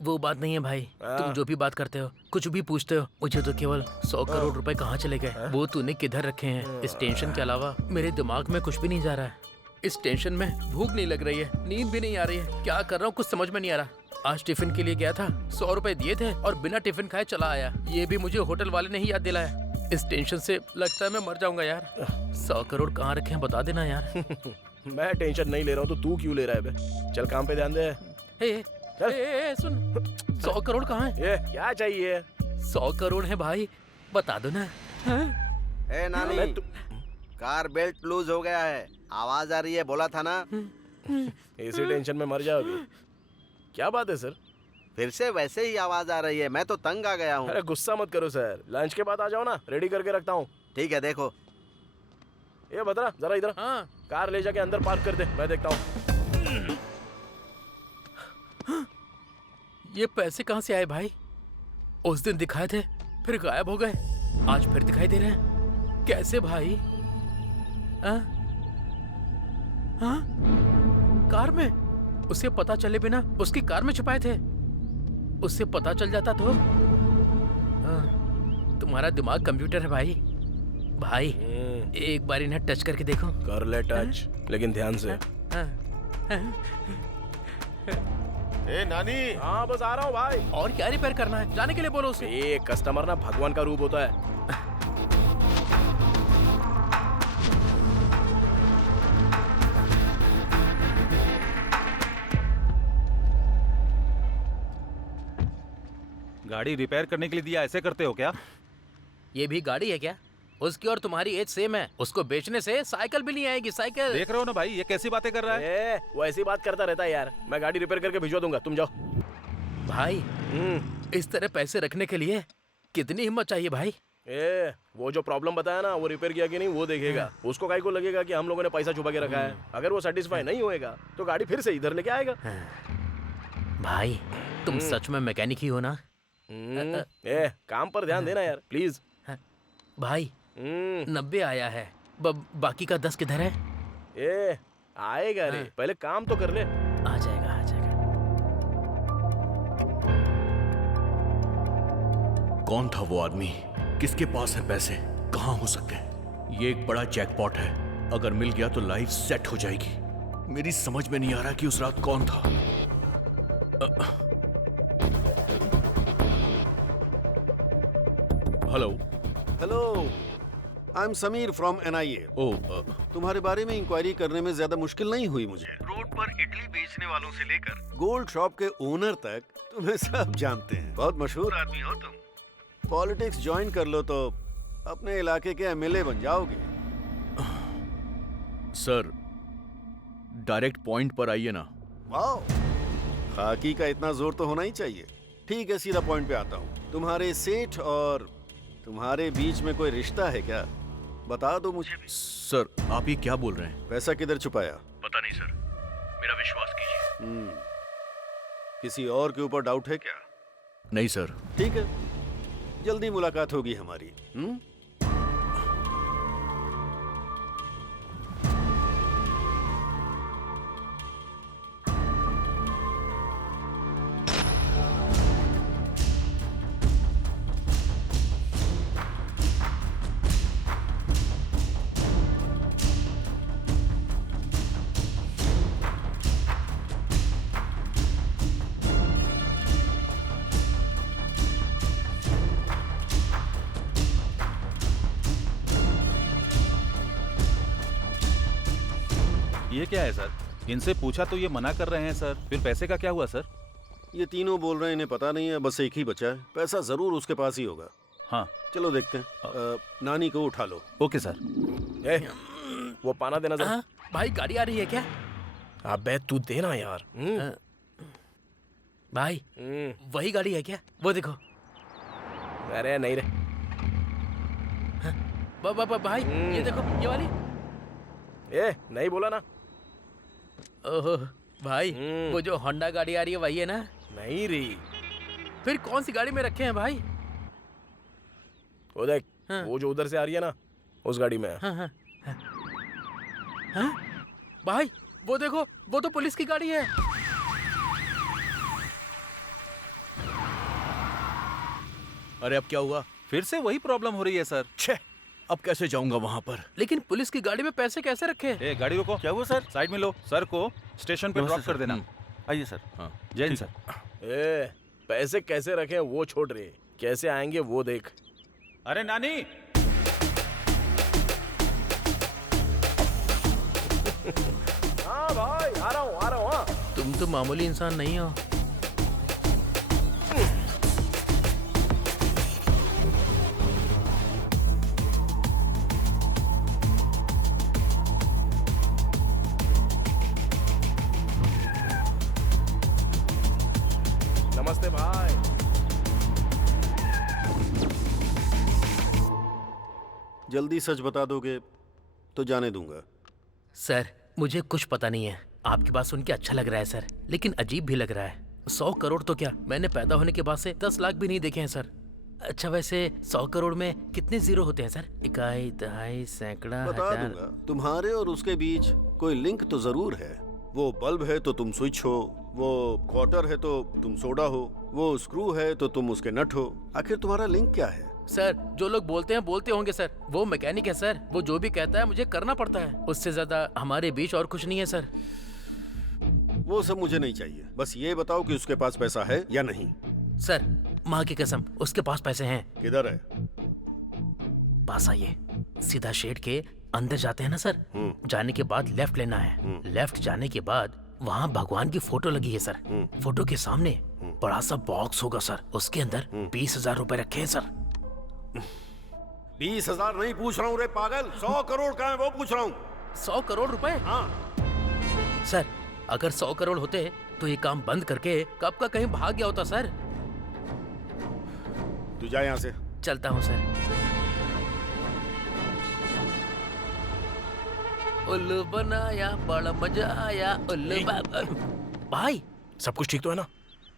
वो बात नहीं है भाई, तुम जो भी बात करते हो, कुछ भी पूछते हो, मुझे तो केवल 100 करोड़ रुपए कहाँ चले गए वो तूने किधर रखे हैं, इस टेंशन के अलावा मेरे दिमाग में कुछ भी नहीं जा रहा है। इस टेंशन में भूख नहीं लग रही है, नींद भी नहीं आ रही है, क्या कर रहा हूँ कुछ समझ में नहीं आ रहा। आज टिफिन के लिए गया था, 100 रुपए दिए थे और बिना टिफिन खाए चला आया। ये भी मुझे होटल वाले ने ही याद दिलाया। इस टेंशन से लगता है मैं मर जाऊंगा यार। 100 करोड़ कहाँ रखे हैं बता देना यार। मैं टेंशन नहीं ले रहा हूँ तो तू क्यों ले रहा है बे? चल काम पे ध्यान दे। सुन, 100 करोड़ कहाँ है? ये क्या चाहिए? 100 करोड़ है भाई, बता दो ना। ए नानी, कार बेल्ट लूज हो गया है, आवाज आ रही है, बोला था ना। इसी टेंशन में मर जाओ अभी। क्या बात है सर? फिर से वैसे ही आवाज आ रही है, मैं तो तंग आ गया हूँ। अरे गुस्सा मत करो सर, लंच के बाद आ जाओ ना, रेडी करके रखता हूँ। ठीक है, देखो। ये बता जरा इधर। हाँ। कार ले जाके अंदर पार्क कर दे, मैं देखता हूँ। ये पैसे कहाँ से आए भाई? उस दिन दिखाए थे, फिर गायब हो गए, आज फिर दिखाई दे रहे हैं। कैसे भाई? कार में? उसे पता चले बिना उसकी कार में छुपाए थे। उससे पता चल जाता तो। तुम्हारा दिमाग कंप्यूटर है भाई। भाई एक बार इन्हें टच करके देखो। कर ले टच, लेकिन ध्यान से। ए नानी। हाँ बस आ रहा हूँ भाई। और क्या रिपेयर करना है? जाने के लिए बोलो उसे। ये कस्टमर ना भगवान का रूप होता है। गाड़ी रिपेयर करने के लिए दिया, ऐसे करते हो क्या? ये भी गाड़ी है क्या? उसकी और तुम्हारी एज सेम है, उसको बेचने से साइकिल भी नहीं आएगी। साइकिल देख रहे हो ना भाई, ये कैसी बातें कर रहा है। वो ऐसी बात करता रहता है यार। मैं गाड़ी रिपेयर करके भिजवा दूंगा, तुम जाओ। भाई इस तरह पैसे रखने के लिए कितनी हिम्मत चाहिए भाई? वो जो प्रॉब्लम बताया ना, वो रिपेयर किया कि नहीं वो देखेगा। उसको काहे को लगेगा कि हम लोगों ने पैसा छुपा के रखा है। अगर वो सेटिस्फाई नहीं होएगा तो गाड़ी फिर से इधर लेके आएगा। भाई तुम सच में मैकेनिक ही हो ना? काम पर ध्यान देना यार प्लीज। भाई 90 आया है, बाकी का 10 किधर है? आएगा रे, पहले काम तो कर ले। आ जाएगा, आ जाएगा। कौन था वो आदमी? किसके पास है पैसे? कहाँ हो सकते हैं? ये एक बड़ा जैकपॉट है, अगर मिल गया तो लाइफ सेट हो जाएगी। मेरी समझ में नहीं आ रहा कि उस रात कौन था। Hello hello, I am Sameer from NIA. तुम्हारे बारे में इंक्वायरी करने में ज्यादा मुश्किल नहीं हुई मुझे। रोड पर इडली बेचने वालों से लेकर गोल्ड शॉप के ओनर तक तुम्हें सब जानते हैं। बहुत मशहूर आदमी हो तुम। पॉलिटिक्स ज्वाइन कर लो तो अपने इलाके के एमएलए बन जाओगे। सर डायरेक्ट पॉइंट पर आइए ना। वाओ, खाकी का इतना जोर तो होना ही चाहिए। ठीक है, सीधा पॉइंट पे आता हूँ। तुम्हारे सेठ और तुम्हारे बीच में कोई रिश्ता है क्या? बता दो मुझे। सर आप ये क्या बोल रहे हैं? पैसा किधर छुपाया? पता नहीं सर, मेरा विश्वास कीजिए। किसी और के ऊपर डाउट है क्या? नहीं सर। ठीक है, जल्दी मुलाकात होगी हमारी। ये क्या है सर? इनसे पूछा तो ये मना कर रहे हैं सर। फिर पैसे का क्या हुआ सर? ये तीनों बोल रहे हैं इन्हें पता नहीं है, बस एक ही बचा है। पैसा जरूर उसके पास ही होगा। हाँ चलो देखते हैं। नानी को उठा लो। Okay sir. वो पाना देना जरा। भाई गाड़ी आ रही है क्या? अबे तू देना यार। भाई वही गाड़ी है क्या? वो देखो। अरे नहीं रे। भाई ये देखो, ये वाली। नहीं बोला ना। ओहो भाई, वो जो होंडा गाड़ी आ रही है वही है ना? नहीं री। फिर कौन सी गाड़ी में रखे हैं भाई? वो देख, वो जो उधर से आ रही है ना, उस गाड़ी में। भाई वो देखो, वो तो पुलिस की गाड़ी है। अरे अब क्या हुआ? फिर से वही प्रॉब्लम हो रही है सर। छे, अब कैसे जाऊंगा वहां पर? लेकिन पुलिस की गाड़ी में पैसे कैसे रखे? गाड़ी रोको। क्या हुआ सर? साइड में लो। सर को स्टेशन पे ड्रॉप कर देना। आइए सर। हाँ जय हिंद सर। पैसे कैसे रखे वो छोड़ रहे, कैसे आएंगे वो देख। अरे नानी। हाँ भाई आ रहा हूँ। हाँ तुम तो मामूली इंसान नहीं हो। नमस्ते भाई। जल्दी सच बता दोगे तो जाने दूंगा। सर मुझे कुछ पता नहीं है। आपकी बात सुन के अच्छा लग रहा है सर, लेकिन अजीब भी लग रहा है। 100 करोड़ तो क्या, मैंने पैदा होने के बाद से 10 लाख भी नहीं देखे हैं सर। अच्छा वैसे 100 करोड़ में कितने जीरो होते हैं सर? इकाई, दहाई, सैकड़ा, बता हजार। दूंगा। तुम्हारे और उसके बीच कोई लिंक तो जरूर है। वो बल्ब है तो तुम स्विच हो, वो क्वार्टर है तो तुम सोडा हो, वो स्क्रू है तो तुम उसके नट हो। आखिर तुम्हारा लिंक क्या है? सर जो लोग बोलते हैं बोलते होंगे सर। वो मैकेनिक है सर, वो जो भी कहता है मुझे करना पड़ता है। उससे ज्यादा हमारे बीच और कुछ नहीं है सर। वो सब मुझे नहीं चाहिए, बस ये बताओ कि उसके पास पैसा है या नहीं। सर माँ की कसम उसके पास पैसे हैं। किधर है? पास आइए, सीधा शेड के अंदर जाते हैं ना सर। जाने के बाद लेफ्ट लेना है। लेफ्ट जाने के बाद वहाँ भगवान की फोटो लगी है सर। फोटो के सामने बड़ा सा बॉक्स होगा सर, उसके अंदर 20,000 रुपए रखे हैं सर। 20,000 नहीं पूछ रहा हूँ रे पागल, 100 करोड़ का है वो पूछ रहा हूँ। 100 करोड़ रुपए? हाँ सर अगर 100 करोड़ होते तो ये काम बंद करके कब का कहीं भाग गया होता सर। तू जा यहाँ से। चलता हूँ सर। उल्लू बनाया बड़ा मजा आया उल्लू भाई सब कुछ ठीक तो है ना?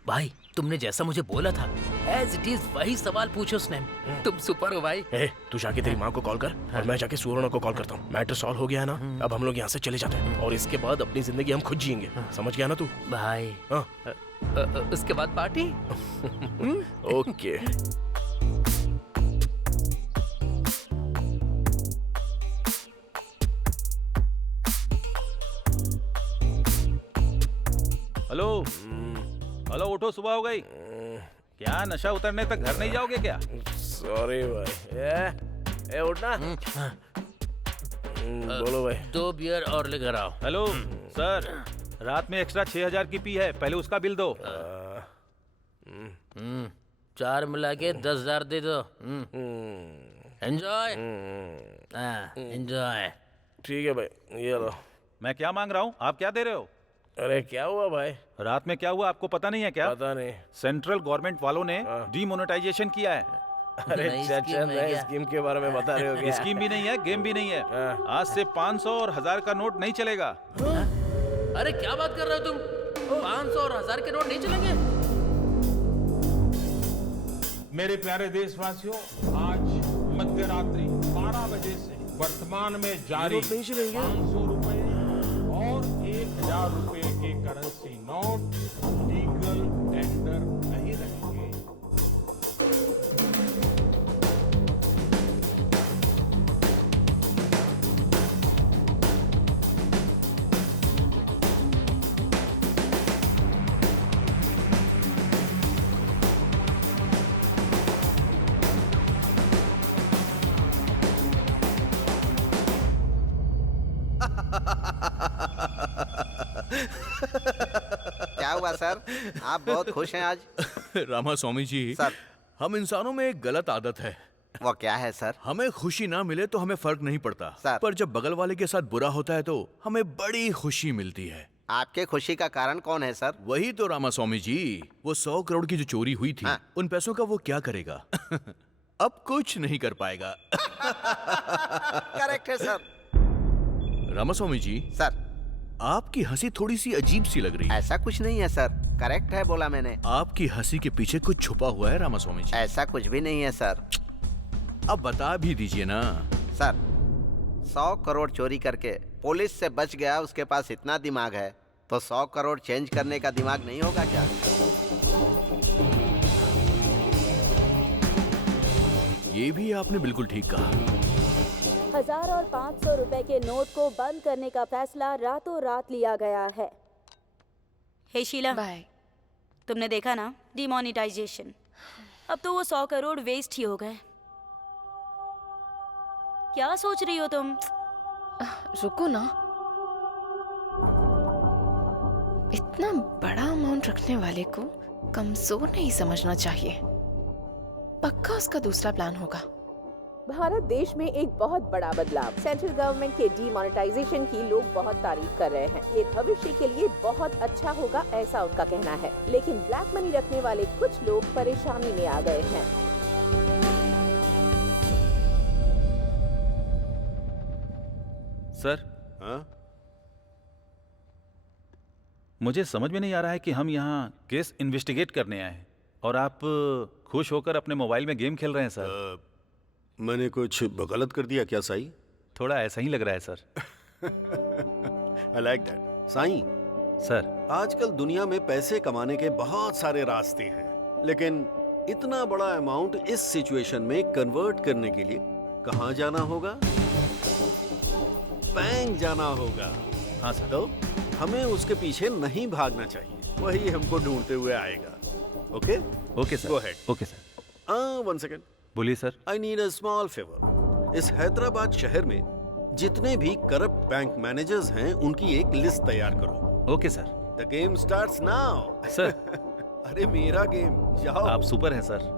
भाई तुमने जैसा मुझे बोला था एज इट इज वही सवाल पूछो उसने। तुम सुपर हो भाई। तू जाके तेरी माँ को कॉल कर और मैं जाके सुवर्णा को कॉल करता हूँ। मैटर सॉल्व हो गया है ना? अब हम लोग यहाँ से चले जाते हैं और इसके बाद अपनी जिंदगी हम खुद जिएंगे। समझ गया ना तू? भाई उसके बाद पार्टी। ओके। हेलो हेलो, उठो, सुबह हो गई क्या? नशा उतरने तक घर नहीं जाओगे क्या? सॉरी भाई। उठना। बोलो भाई। 2 बियर और लेकर आओ। हेलो सर, रात में एक्स्ट्रा 6,000 की पी है, पहले उसका बिल दो। 4 मिला के 10,000 दे दो। Enjoy enjoy. ठीक है भाई, ये लो। मैं क्या मांग रहा हूँ, आप क्या दे रहे हो? अरे क्या हुआ भाई? रात में क्या हुआ आपको पता नहीं है क्या? पता नहीं। सेंट्रल गवर्नमेंट वालों ने डीमोनेटाइजेशन किया है। अरे नई चाचा स्कीम है नए क्या? स्कीम के बारे में बता रहे हो क्या? स्कीम भी नहीं है, गेम भी नहीं है। आज से 500 और 1000 का नोट नहीं चलेगा। अरे क्या बात कर रहे हो तुम? 500 और 1000 के नोट नहीं चलेंगे? मेरे प्यारे देशवासियों, आज मध्य रात्रि 12 बजे से वर्तमान में जारी 500 रुपए और 1000 रुपए के करेंसी नोट लीगल टेंडर नहीं रहेंगे। क्या हुआ सर? आप बहुत खुश हैं आज? रामा स्वामी जी, सर। हम इंसानों में एक गलत आदत है। वो क्या है सर? हमें खुशी ना मिले तो हमें फर्क नहीं पड़ता, सर। पर जब बगल वाले के साथ बुरा होता है तो हमें बड़ी खुशी मिलती है। आपके खुशी का कारण कौन है सर? वही तो रामा स्वामी जी, वो 100 करोड़ की जो चोरी हुई थी, हाँ। उन पैसों का वो क्या करेगा? अब कुछ नहीं कर पाएगा। करेक्ट है सर। रामा स्वामी जी, सर आपकी हंसी थोड़ी सी अजीब सी लग रही है। ऐसा कुछ नहीं है सर, करेक्ट है बोला मैंने। आपकी हंसी के पीछे कुछ छुपा हुआ है रामा स्वामी जी। ऐसा कुछ भी नहीं है सर। अब बता भी दीजिए ना। सर 100 करोड़ चोरी करके पुलिस से बच गया, उसके पास इतना दिमाग है तो 100 करोड़ चेंज करने का दिमाग नहीं होगा क्या? ये भी आपने बिल्कुल ठीक कहा। 1000 और 500 रुपए के नोट को बंद करने का फैसला रातों रात लिया गया है। हे शीला, बाय। तुमने देखा ना डिमोनेटाइजेशन? अब तो वो 100 करोड़ वेस्ट ही हो गए। क्या सोच रही हो तुम? रुको ना, इतना बड़ा अमाउंट रखने वाले को कमजोर नहीं समझना चाहिए। पक्का उसका दूसरा प्लान होगा। भारत देश में एक बहुत बड़ा बदलाव, सेंट्रल गवर्नमेंट के डीमोनेटाइजेशन की लोग बहुत तारीफ कर रहे हैं। ये भविष्य के लिए बहुत अच्छा होगा, ऐसा उनका कहना है। लेकिन ब्लैक मनी रखने वाले कुछ लोग परेशानी में आ गए हैं। सर, हाँ? मुझे समझ में नहीं आ रहा है कि हम यहाँ केस इन्वेस्टिगेट करने आए हैं और आप खुश होकर अपने मोबाइल में गेम खेल रहे हैं सर। मैंने कुछ गलत कर दिया क्या साई? थोड़ा ऐसा ही लग रहा है sir. I like that. Sai, sir, आजकल दुनिया में पैसे कमाने के बहुत सारे रास्ते हैं, लेकिन इतना बड़ा अमाउंट इस सिचुएशन में कन्वर्ट करने के लिए कहाँ जाना होगा? बैंक जाना होगा। हाँ सर। तो हमें उसके पीछे नहीं भागना चाहिए, वही हमको ढूंढते हुए आएगा। Okay? Okay sir. Go ahead. Okay sir. One second. बोलिए sir. I need a small favour. इस हैदराबाद शहर में जितने भी करप्ट बैंक मैनेजर्स हैं उनकी एक लिस्ट तैयार करो। Okay sir. The game starts now. Sir. अरे मेरा गेम, जाओ। आप सुपर हैं सर।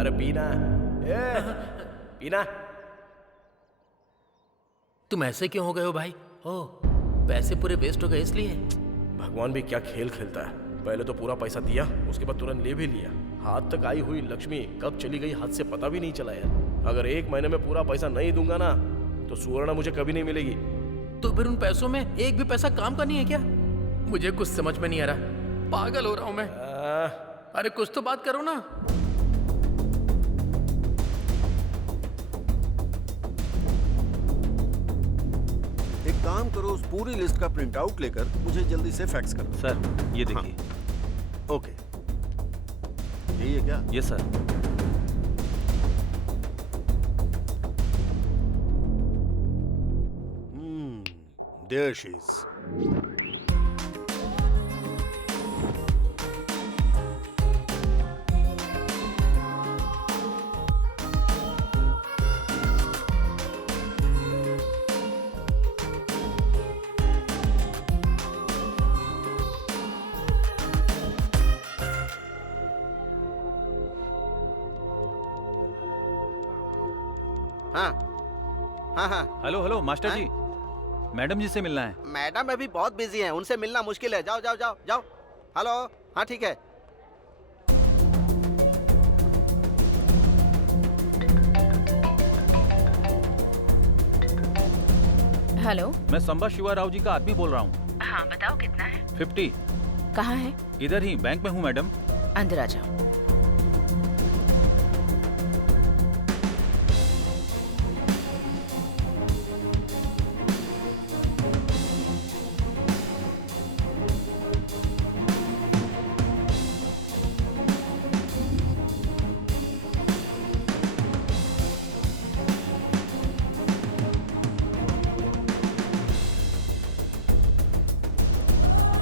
अरे पीना, पीना। तुम ऐसे क्यों हो गए हो भाई? ओह, पैसे पूरे वेस्ट हो गए इसलिए? भगवान भी क्या खेल खेलता है। पहले तो पूरा पैसा दिया, उसके बाद तुरंत ले भी लिया। हाथ तक आई हुई लक्ष्मी कब चली गई हाथ से पता भी नहीं चला यार। अगर 1 महीने में पूरा पैसा नहीं दूंगा ना तो सुवर्णा मुझे कभी नहीं मिलेगी। तो फिर उन पैसों में एक भी पैसा काम का नहीं है क्या? मुझे कुछ समझ में नहीं आ रहा, पागल हो रहा हूं मैं। अरे कुछ तो बात करो ना। एक काम करो, उस पूरी लिस्ट का प्रिंट आउट लेकर मुझे जल्दी से फैक्स करो। सर, ये देखिए। हाँ। ओके, यही है क्या? Yes sir. There she is. हाँ हाँ हाँ। हेलो हेलो मास्टर जी, मैडम जी से मिलना है। मैडम अभी बहुत बिजी हैं, उनसे मिलना मुश्किल है। जाओ जाओ जाओ जाओ। हेलो, हाँ ठीक है। हेलो, मैं संबा शिवा राव जी का आदमी बोल रहा हूँ। हाँ बताओ कितना है? 50। कहाँ है? इधर ही बैंक में हूँ मैडम। अंदर आ जाओ।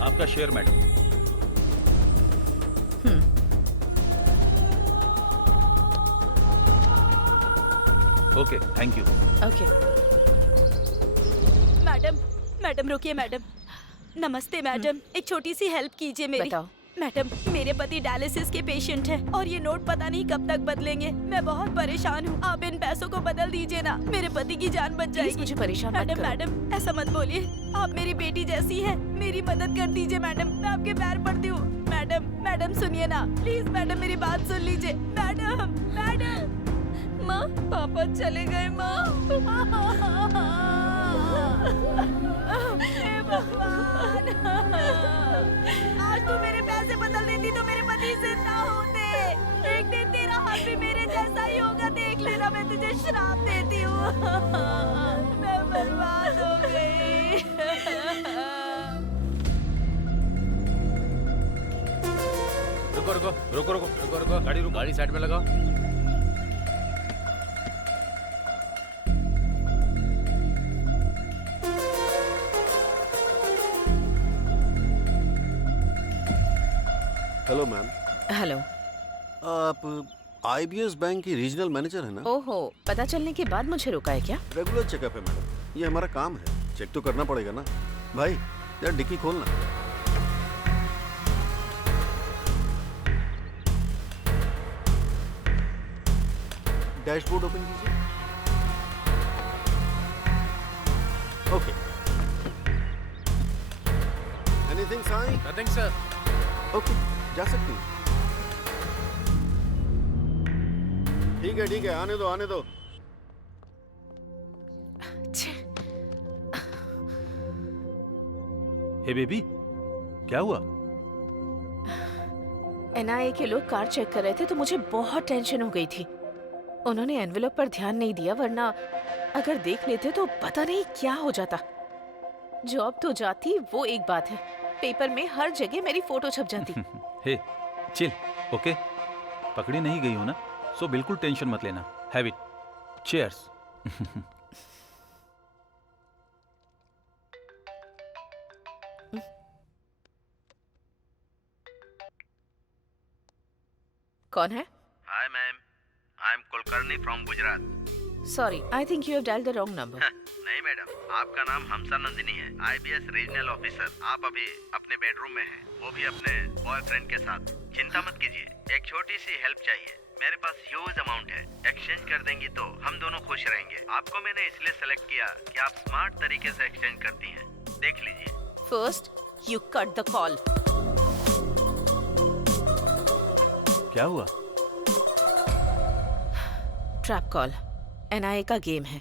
आपका share madam. Okay, thank you. Okay. Madam रुकिए मैडम। नमस्ते मैडम, एक छोटी सी हेल्प कीजिए मेरी। बताओ। मैडम, मेरे पति डायलिसिस के पेशेंट हैं और ये नोट पता नहीं कब तक बदलेंगे। मैं बहुत परेशान हूँ, आप इन पैसों को बदल दीजिए ना, मेरे पति की जान बच जाएगी। मुझे परेशान मत करो। मैडम ऐसा मत बोलिए, आप मेरी बेटी जैसी है, मेरी मदद कर दीजिए मैडम, मैं आपके पैर पड़ती हूँ। मैडम सुनिए ना प्लीज, मैडम मेरी बात सुन लीजिए। मैडम माँ, पापा चले गए माँ। हे भगवान, आज तू मेरे पैसे बदल देती तो मेरे पति जिंदा होते। एक दिन तेरा हाल भी मेरे जैसा ही होगा, देख लेना, मैं तुझे श्राप देती हूँ। मैं बर्बाद हो गई। रुको, गाड़ी साइड में लगाओ। Hello ma'am. हेलो। आप IBS बैंक की रीजनल मैनेजर है ना? ओहो, पता चलने के बाद मुझे रोका है क्या? रेगुलर चेकअप है मैडम, ये हमारा काम है, चेक तो करना पड़ेगा ना। भाई यार डिक्की खोलना। डैशबोर्ड ओपन कीजिए। Okay. Anything Sai? Nothing sir. Okay, जा सकती हैं। ठीक है, आने दो। हे बेबी, क्या हुआ? NIA के लोग कार चेक कर रहे थे तो मुझे बहुत टेंशन हो गई थी। उन्होंने एनवेलप पर ध्यान नहीं दिया, वरना अगर देख लेते तो पता नहीं क्या हो जाता। जॉब तो जाती, वो एक बात है, पेपर में हर जगह मेरी फोटो छप जाती। हे चिल, ओके? पकड़ी नहीं गई हो ना, सो बिल्कुल टेंशन मत लेना। Have it. चीयर्स। कौन है? Hi ma'am, I am Kulkarni from Gujarat. Sorry, I think you have dialled the wrong number. नहीं मैडम, आपका नाम हमसा नंदिनी है, IBS रीजनल ऑफिसर। आप अभी अपने बेडरूम में हैं, वो भी अपने बॉयफ्रेंड के साथ। चिंता मत कीजिए, एक छोटी सी हेल्प चाहिए। मेरे पास ह्यूज अमाउंट है, एक्सचेंज कर देंगी तो हम दोनों खुश रहेंगे। आपको मैंने इसलिए सेलेक्ट किया कि आप स्मार्ट तरीके से एक्सचेंज करती हैं। देख लीजिए। First you cut the call. क्या हुआ? Trap call. NIA का गेम है।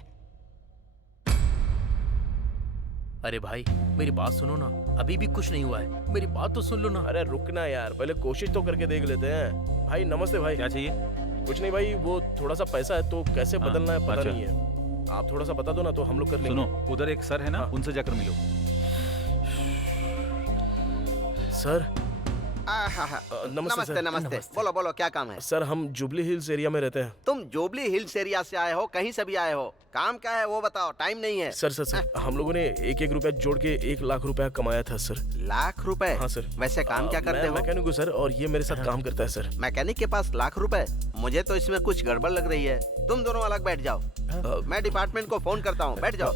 अरे भाई मेरी बात सुनो ना, अभी भी कुछ नहीं हुआ है, मेरी बात तो सुन लो ना। अरे रुकना यार, पहले कोशिश तो करके देख लेते हैं। भाई नमस्ते भाई। क्या चाहिए? कुछ नहीं भाई, वो थोड़ा सा पैसा है तो कैसे बदलना है पता अच्छा। नहीं है। आप थोड़ा सा बता दो ना तो हम लोग कर लेंगे। सुनो, उधर एक सर है ना, उनसे जाकर मिलो। सर। नमस्ते नमस्ते। बोलो क्या काम है? सर हम जुबली हिल्स एरिया में रहते हैं। तुम जुबली हिल्स एरिया से आए हो, कहीं से भी आए हो, काम क्या है वो बताओ, टाइम नहीं है। सर हम लोगों ने एक रुपया जोड़ के 1 लाख रुपया कमाया था सर। लाख रुपए? हाँ सर। वैसे काम क्या करते हो? मैकेनिक हूँ सर, और ये मेरे साथ काम करता है सर। मैकेनिक के पास लाख रुपए? मुझे तो इसमें कुछ गड़बड़ लग रही है। तुम दोनों अलग बैठ जाओ, मैं डिपार्टमेंट को फोन करता हूँ। बैठ जाओ।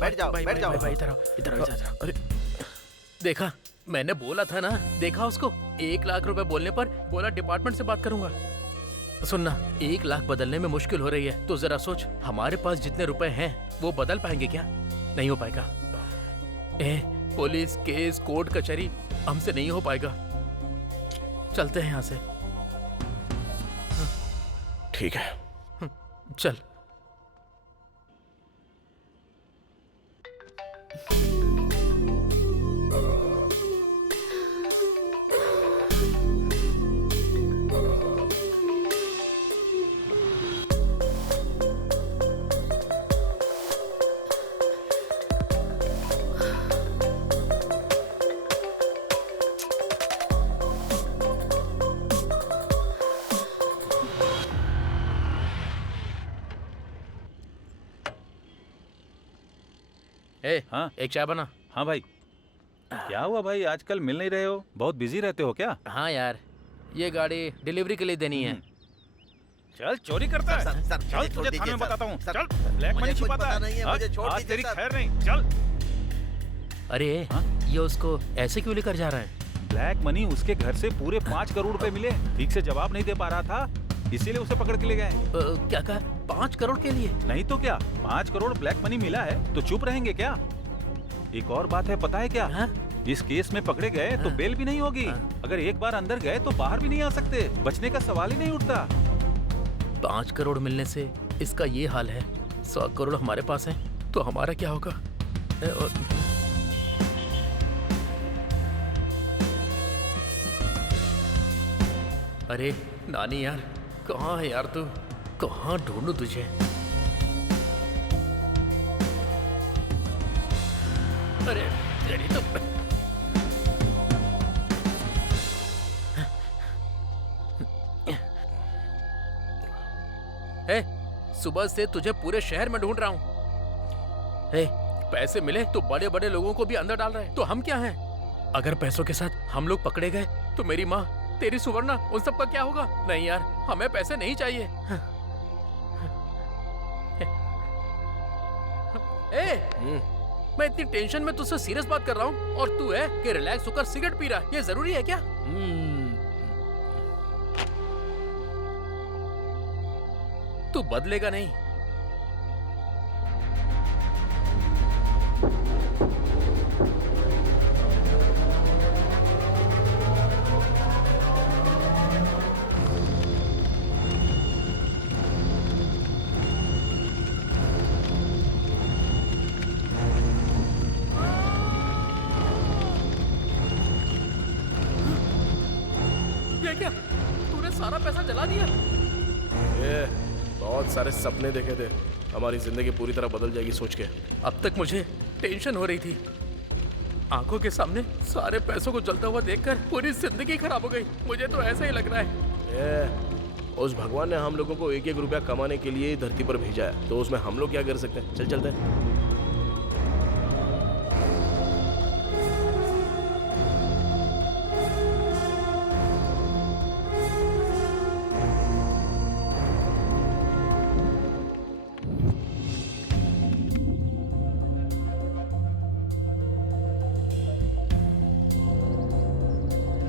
अरे देखा, मैंने बोला था ना, देखा उसको। 1 लाख रुपए बोलने पर बोला डिपार्टमेंट से बात करूंगा। सुनना, 1 लाख बदलने में मुश्किल हो रही है तो जरा सोच, हमारे पास जितने रुपए हैं वो बदल पाएंगे क्या? नहीं हो पाएगा। पुलिस केस कोर्ट कचहरी हमसे नहीं हो पाएगा। चलते हैं यहाँ से। ठीक है, चल। हाँ एक चाय बना। हाँ भाई। क्या हुआ भाई, आजकल मिल नहीं रहे हो? बहुत बिजी रहते हो क्या? हाँ यार, ये गाड़ी डिलीवरी के लिए देनी है। चल चोरी करता है। चल तुझे थाने में बताता हूँ। चल ब्लैक मनी छुपाता है। आज तेरी खैर नहीं। चल। अरे ये उसको ऐसे क्यों लेकर जा रहा है? ब्लैक मनी उसके घर से पूरे 5 करोड़ रुपए मिले। ठीक से जवाब नहीं दे पा रहा था, इसीलिए उसे पकड़ के ले गए। क्या कहा? 5 करोड़ के लिए? नहीं तो क्या, 5 करोड़ ब्लैक मनी मिला है तो चुप रहेंगे क्या? एक और बात है, पता है क्या? इस केस में पकड़े गए तो बेल भी नहीं होगी। अगर एक बार अंदर गए तो बाहर भी नहीं आ सकते। बचने का सवाल ही नहीं उठता। 5 करोड़ मिलने से इसका ये हाल है। 100 करोड़ हमारे पास है तो हमारा क्या होगा? अरे नानी यार, कहाँ है यार तू? कहाँ ढूंढूं तुझे? अरे तेरी तो सुबह से तुझे पूरे शहर में ढूंढ रहा हूँ। पैसे मिले तो बड़े बड़े लोगों को भी अंदर डाल रहे हैं, तो हम क्या हैं? अगर पैसों के साथ हम लोग पकड़े गए तो मेरी माँ, तेरी सुवर्णा, उन सब का क्या होगा? नहीं यार, हमें पैसे नहीं चाहिए। मैं इतनी टेंशन में तुझसे सीरियस बात कर रहा हूँ और तू है कि रिलैक्स होकर सिगरेट पी रहा है। ये जरूरी है क्या? तू बदलेगा नहीं। ये क्या? तूने सारा पैसा जला दिया? बहुत सारे सपने देखे थे, हमारी जिंदगी पूरी तरह बदल जाएगी सोच के। अब तक मुझे टेंशन हो रही थी, आंखों के सामने सारे पैसों को जलता हुआ देखकर पूरी जिंदगी खराब हो गई। मुझे तो ऐसा ही लग रहा है। उस भगवान ने हम लोगों को 1-1 रुपया कमाने के लिए धरती पर भेजा है, तो उसमें हम लोग क्या कर सकते हैं? चल चलते हैं।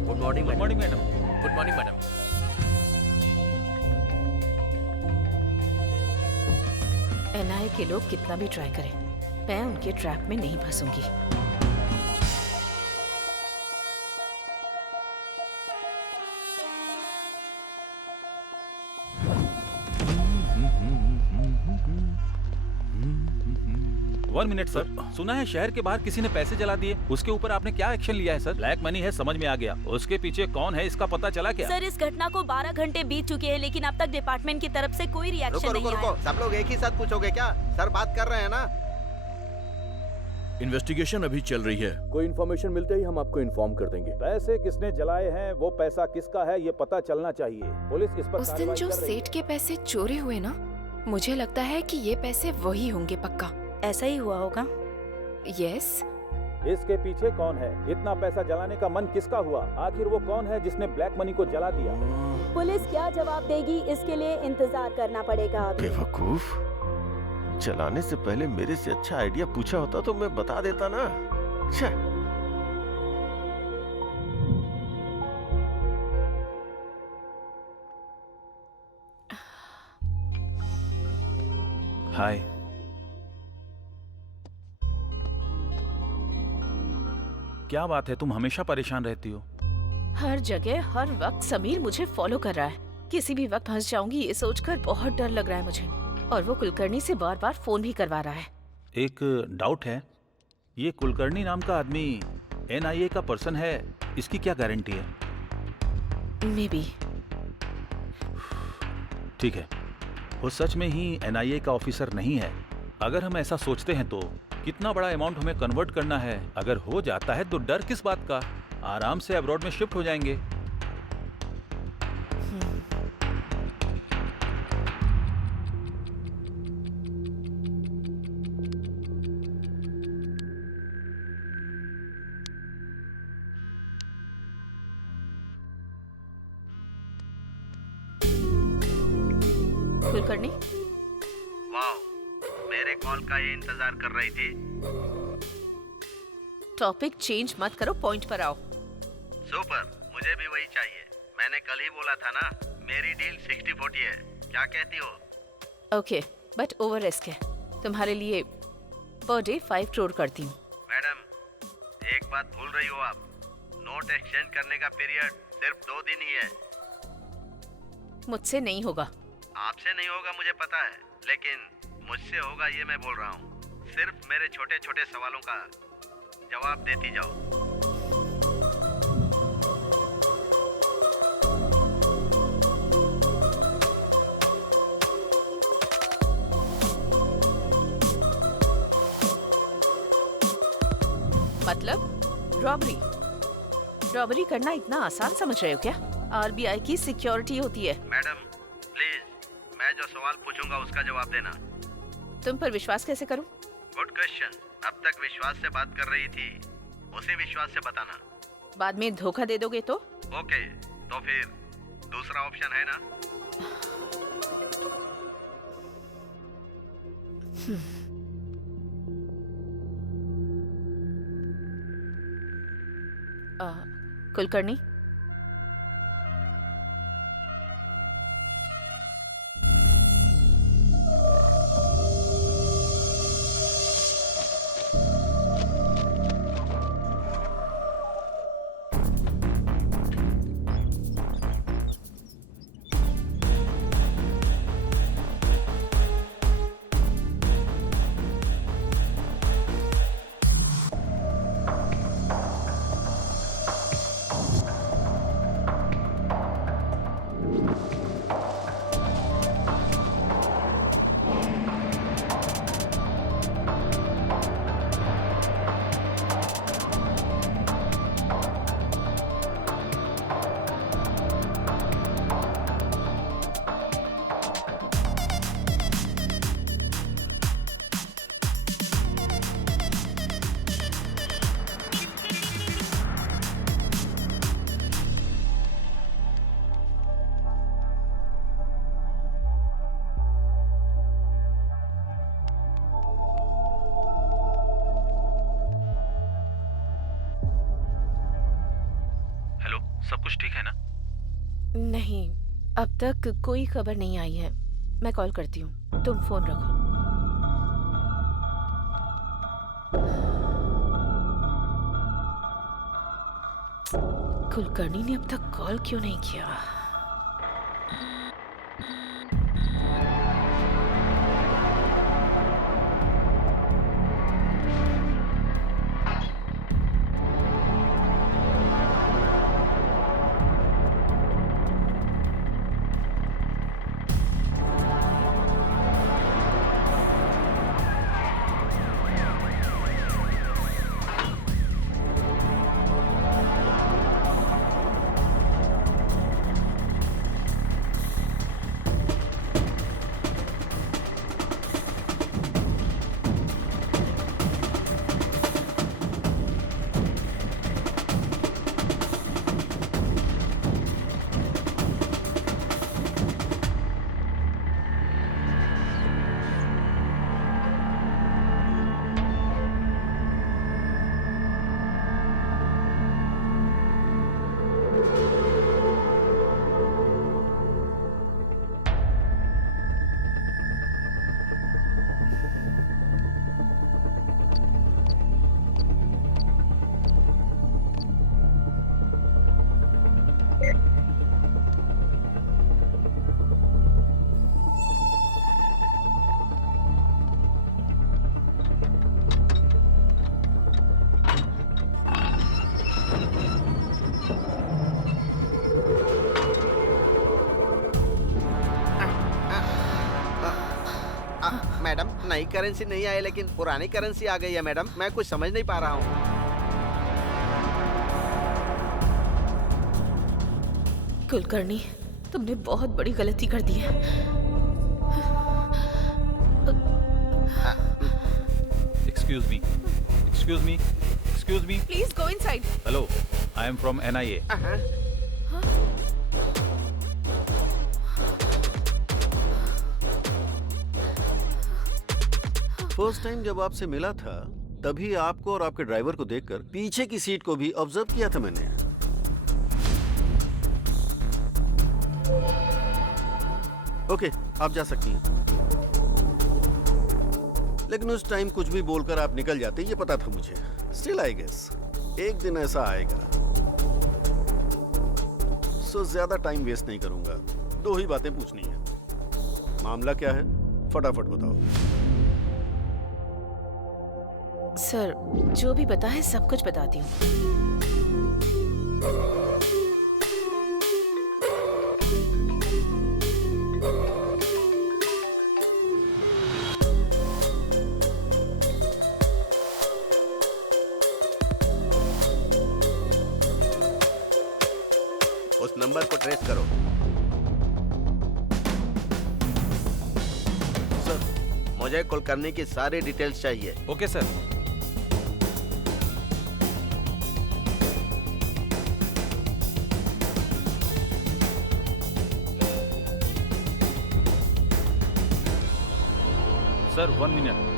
Good morning madam. Good morning madam. NIA के लोग कितना भी ट्राई करें, मैं उनके ट्रैप में नहीं फंसूंगी। वन मिनट सर, सुना है शहर के बाहर किसी ने पैसे जला दिए, उसके ऊपर आपने क्या एक्शन लिया है सर? ब्लैक मनी है, समझ में आ गया। उसके पीछे कौन है इसका पता चला क्या? सर, इस घटना को 12 घंटे बीत चुके हैं, लेकिन अब तक डिपार्टमेंट की तरफ से कोई रिएक्शन नहीं आया। सब लोग एक ही साथ पूछोगे क्या? सर बात कर रहे हैं ना। इन्वेस्टिगेशन अभी चल रही है, कोई इन्फॉर्मेशन मिलते ही हम आपको इन्फॉर्म कर देंगे। पैसे किसने जलाए हैं, वो पैसा किसका है, ये पता चलना चाहिए। पुलिस इस पर उस दिन जो सेठ के पैसे चोरी हुए ना, मुझे लगता है कि ये पैसे वही होंगे पक्का। ऐसा ही हुआ होगा। यस। इसके पीछे कौन है? इतना पैसा जलाने का मन किसका हुआ? आखिर वो कौन है जिसने ब्लैक मनी को जला दिया? पुलिस क्या जवाब देगी, इसके लिए इंतजार करना पड़ेगा। बेवकूफ, जलाने से पहले मेरे से अच्छा आइडिया पूछा होता तो मैं बता देता ना। हाय। क्या बात है, तुम हमेशा परेशान रहती हो? हर जगह हर वक्त समीर मुझे फॉलो कर रहा है। किसी भी वक्त फंस जाऊंगी ये सोचकर बहुत डर लग रहा है मुझे। और वो कुलकर्णी से बार बार फोन भी करवा रहा है। एक डाउट है, ये कुलकर्णी नाम का आदमी NIA का पर्सन है, इसकी क्या गारंटी है? May be. ठीक है, वो सच में ही NIA का ऑफिसर नहीं है। अगर हम ऐसा सोचते हैं तो कितना बड़ा अमाउंट हमें कन्वर्ट करना है। अगर हो जाता है तो डर किस बात का, आराम से अब्रॉड में शिफ्ट हो जाएंगे। कुलकर्णी, वाह, मेरे कॉल का ये इंतजार कर रही थी। टॉपिक चेंज मत करो, पॉइंट पर आओ। सुपर, मुझे भी वही चाहिए। मैंने कल ही बोला था ना, मेरी डील 60-40 है। क्या कहती हो? ओके, बट ओवर रिस्क है। तुम्हारे लिए पर डे 5 करोड़ करती हूँ। मैडम, एक बात भूल रही हो आप। नोट एक्सचेंज करने का पीरियड सिर्फ 2 दिन ही है। मुझसे नहीं होगा। आपसे नहीं होगा मुझे पता है, लेकिन मुझसे होगा ये मैं बोल रहा हूँ। सिर्फ मेरे छोटे छोटे सवालों का जवाब देती जाओ। मतलब रॉबरी? रॉबरी करना इतना आसान समझ रहे हो क्या? RBI की सिक्योरिटी होती है। मैडम प्लीज, मैं जो सवाल पूछूंगा उसका जवाब देना। तुम पर विश्वास कैसे करूं? Good question. अब तक विश्वास से बात कर रही थी, उसी विश्वास से बताना। बाद में धोखा दे दोगे तो? ओके, तो फिर दूसरा ऑप्शन है ना? कुलकर्णी, सब कुछ ठीक है ना? नहीं, अब तक कोई खबर नहीं आई है। मैं कॉल करती हूँ, तुम फोन रखो। कुलकर्णी ने अब तक कॉल क्यों नहीं किया? मैडम नई करेंसी नहीं आई लेकिन पुरानी करेंसी आ गई है मैडम। मैं कुछ समझ नहीं पा रहा हूँ। कुलकर्णी, तुमने बहुत बड़ी गलती कर दी है। Excuse me, excuse me, excuse me. Please go inside. Hello, I am from NIA। First time जब आपसे मिला था तभी आपको और आपके ड्राइवर को देखकर पीछे की सीट को भी ऑब्जर्व किया था मैंने। ओके, आप जा सकती हैं। लेकिन उस टाइम कुछ भी बोलकर आप निकल जाते, ये पता था मुझे। स्टिल आई गेस एक दिन ऐसा आएगा। सो ज्यादा टाइम वेस्ट नहीं करूंगा, 2 ही बातें पूछनी है। मामला क्या है, फटाफट बताओ। सर, जो भी पता है सब कुछ बताती हूँ। उस नंबर को ट्रेस करो। सर, मुझे कुलकर्णी की सारी डिटेल्स चाहिए। Okay sir. Sir 1 minute.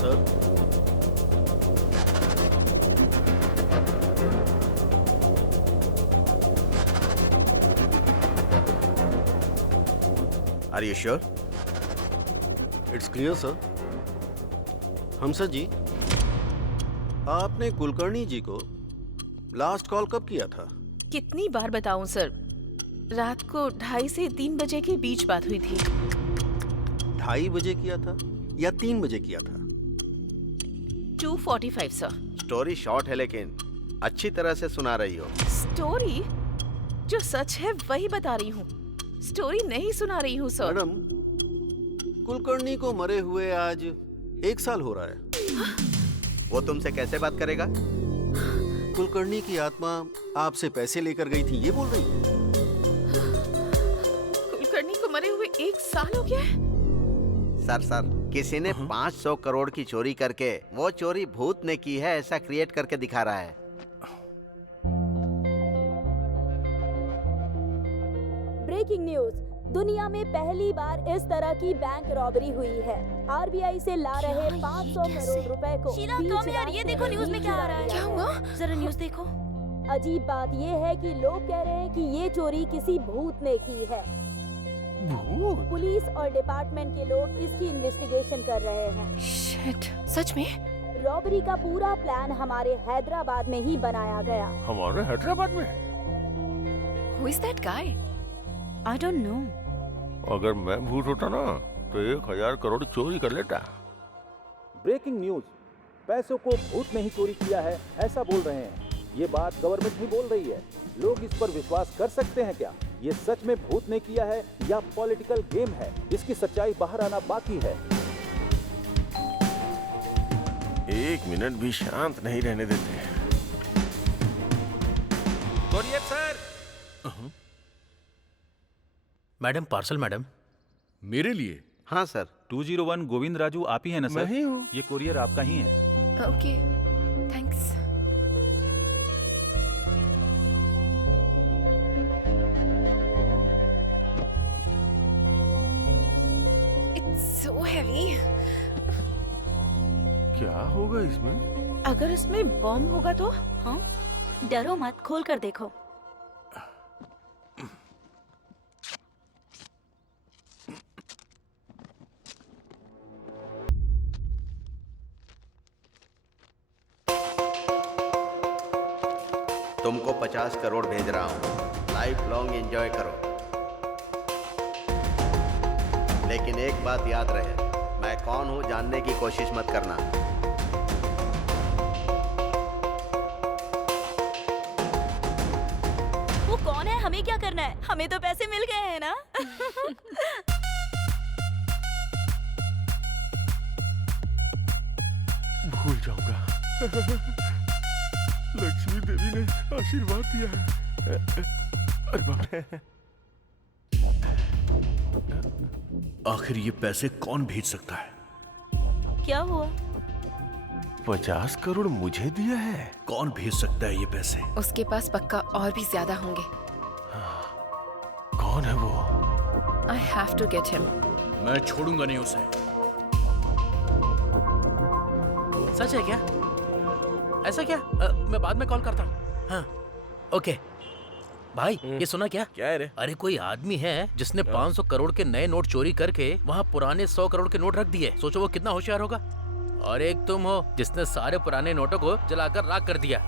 Sir, are you sure? It's clear sir. हमसर जी, आपने कुलकर्णी जी को लास्ट कॉल कब किया था? कितनी बार बताऊं सर, रात को 2:30 से 3 बजे के बीच बात हुई थी। 2:30 बजे किया था या 3 बजे किया था? 2:45 सर। स्टोरी शॉर्ट है लेकिन अच्छी तरह से सुना रही हो। स्टोरी? जो सच है वही बता रही हूँ, स्टोरी नहीं सुना रही हूँ सर। मैडम, कुलकर्णी को मरे हुए आज 1 साल हो रहा है। वो तुमसे कैसे बात करेगा? कुलकर्णी की आत्मा आपसे पैसे लेकर गई थी, ये बोल रही है। कुलकर्णी को मरे हुए 1 साल हो गया है? सर, किसी ने 500 करोड़ की चोरी करके वो चोरी भूत ने की है ऐसा क्रिएट करके दिखा रहा है। ब्रेकिंग न्यूज, दुनिया में पहली बार इस तरह की बैंक रॉबरी हुई है। आरबीआई से ला रहे 500 करोड़ रुपए को शीला, तुम यार ये देखो न्यूज में क्या आ रहा है। क्या हुआ? जरा न्यूज देखो। अजीब बात ये है कि लोग कह रहे हैं कि ये चोरी किसी भूत ने की है। पुलिस और डिपार्टमेंट के लोग इसकी इन्वेस्टिगेशन कर रहे हैं। शिट, सच में? रॉबरी का पूरा प्लान हमारे हैदराबाद में ही बनाया गया। हमारे हैदराबाद में? Who is that guy? I don't know. अगर मैं भूत होता ना तो 1000 करोड़ चोरी कर लेता। ब्रेकिंग न्यूज, पैसों को भूत ने ही चोरी किया है ऐसा बोल रहे हैं। ये बात गवर्नमेंट भी बोल रही है। लोग इस पर विश्वास कर सकते हैं क्या? ये सच में भूत ने किया है या पॉलिटिकल गेम है? इसकी सच्चाई बाहर आना बाकी है। 1 मिनट भी शांत नहीं रहने देते। Courier sir. Madam, parcel madam. मेरे लिए? हाँ सर। 201 गोविंद राजू आप ही है ना सर? मैं ही हूँ। ये कोरियर आपका ही है। Okay, thanks. It's so heavy. क्या होगा इसमें? अगर इसमें बॉम्ब होगा तो? हाँ, डरो मत, खोल कर देखो। तुमको 50 करोड़ भेज रहा हूँ, लाइफ लॉन्ग एंजॉय करो। लेकिन एक बात याद रहे, मैं कौन हूँ जानने की कोशिश मत करना। हमें क्या करना है? हमें तो पैसे मिल गए हैं ना। भूल जाऊंगा। लक्ष्मी देवी ने आशीर्वाद दिया है। अरे बाप रे। आखिर ये पैसे कौन भेज सकता है? क्या हुआ? 50 करोड़ मुझे दिया है। कौन भेज सकता है ये पैसे? उसके पास पक्का और भी ज्यादा होंगे। कौन है वो? I have to get him. मैं छोड़ूंगा नहीं उसे। सच है क्या? ऐसा क्या? मैं बाद में कॉल करता हूँ। हाँ, ओके। भाई ये सुना क्या? क्या है रे? अरे कोई आदमी है जिसने 500 करोड़ के नए नोट चोरी करके वहाँ पुराने 100 करोड़ के नोट रख दिए। सोचो वो कितना होशियार होगा। और एक तुम हो जिसने सारे पुराने नोटों को जलाकर राख कर दिया।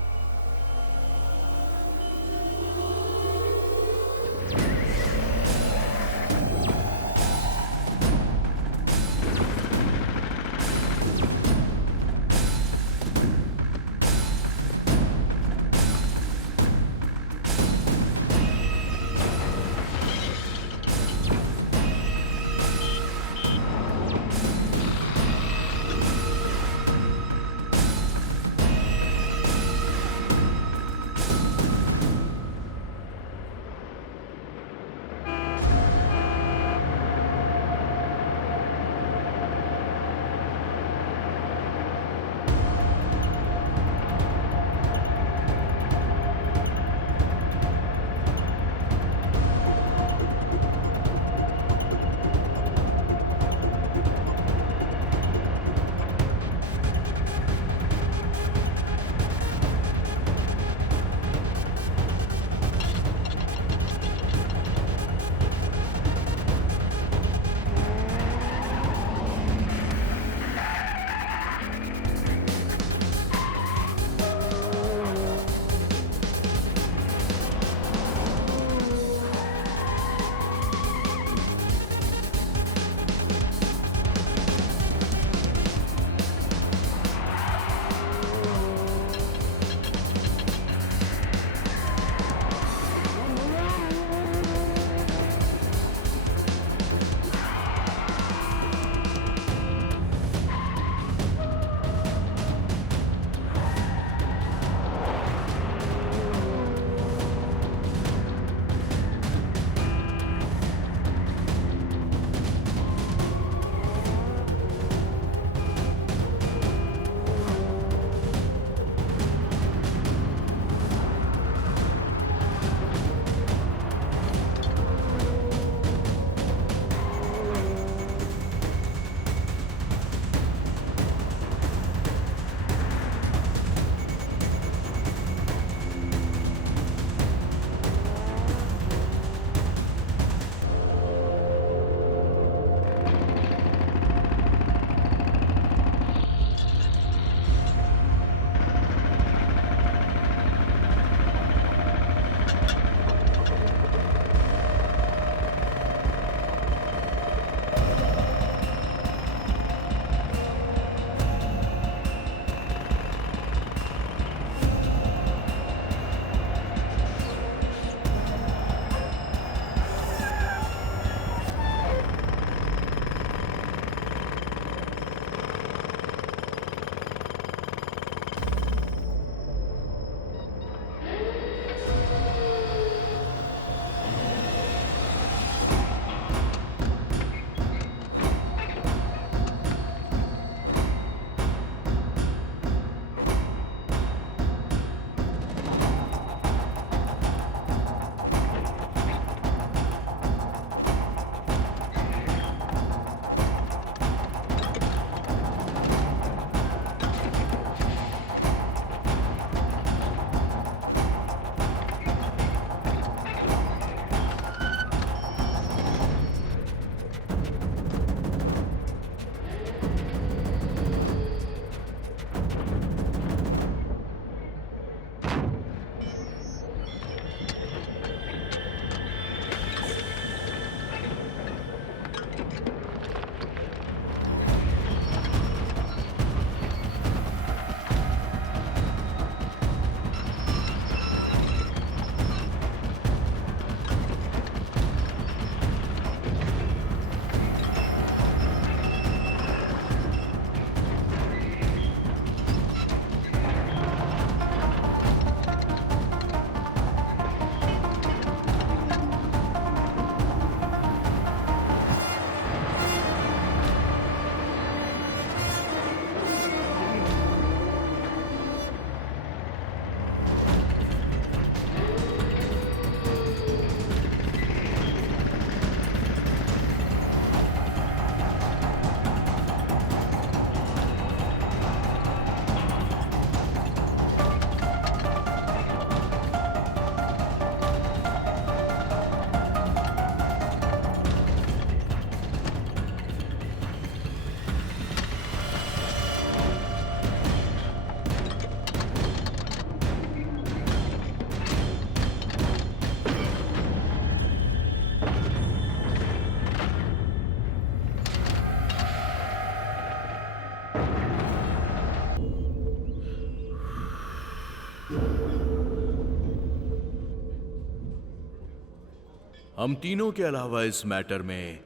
हम तीनों के अलावा इस मैटर में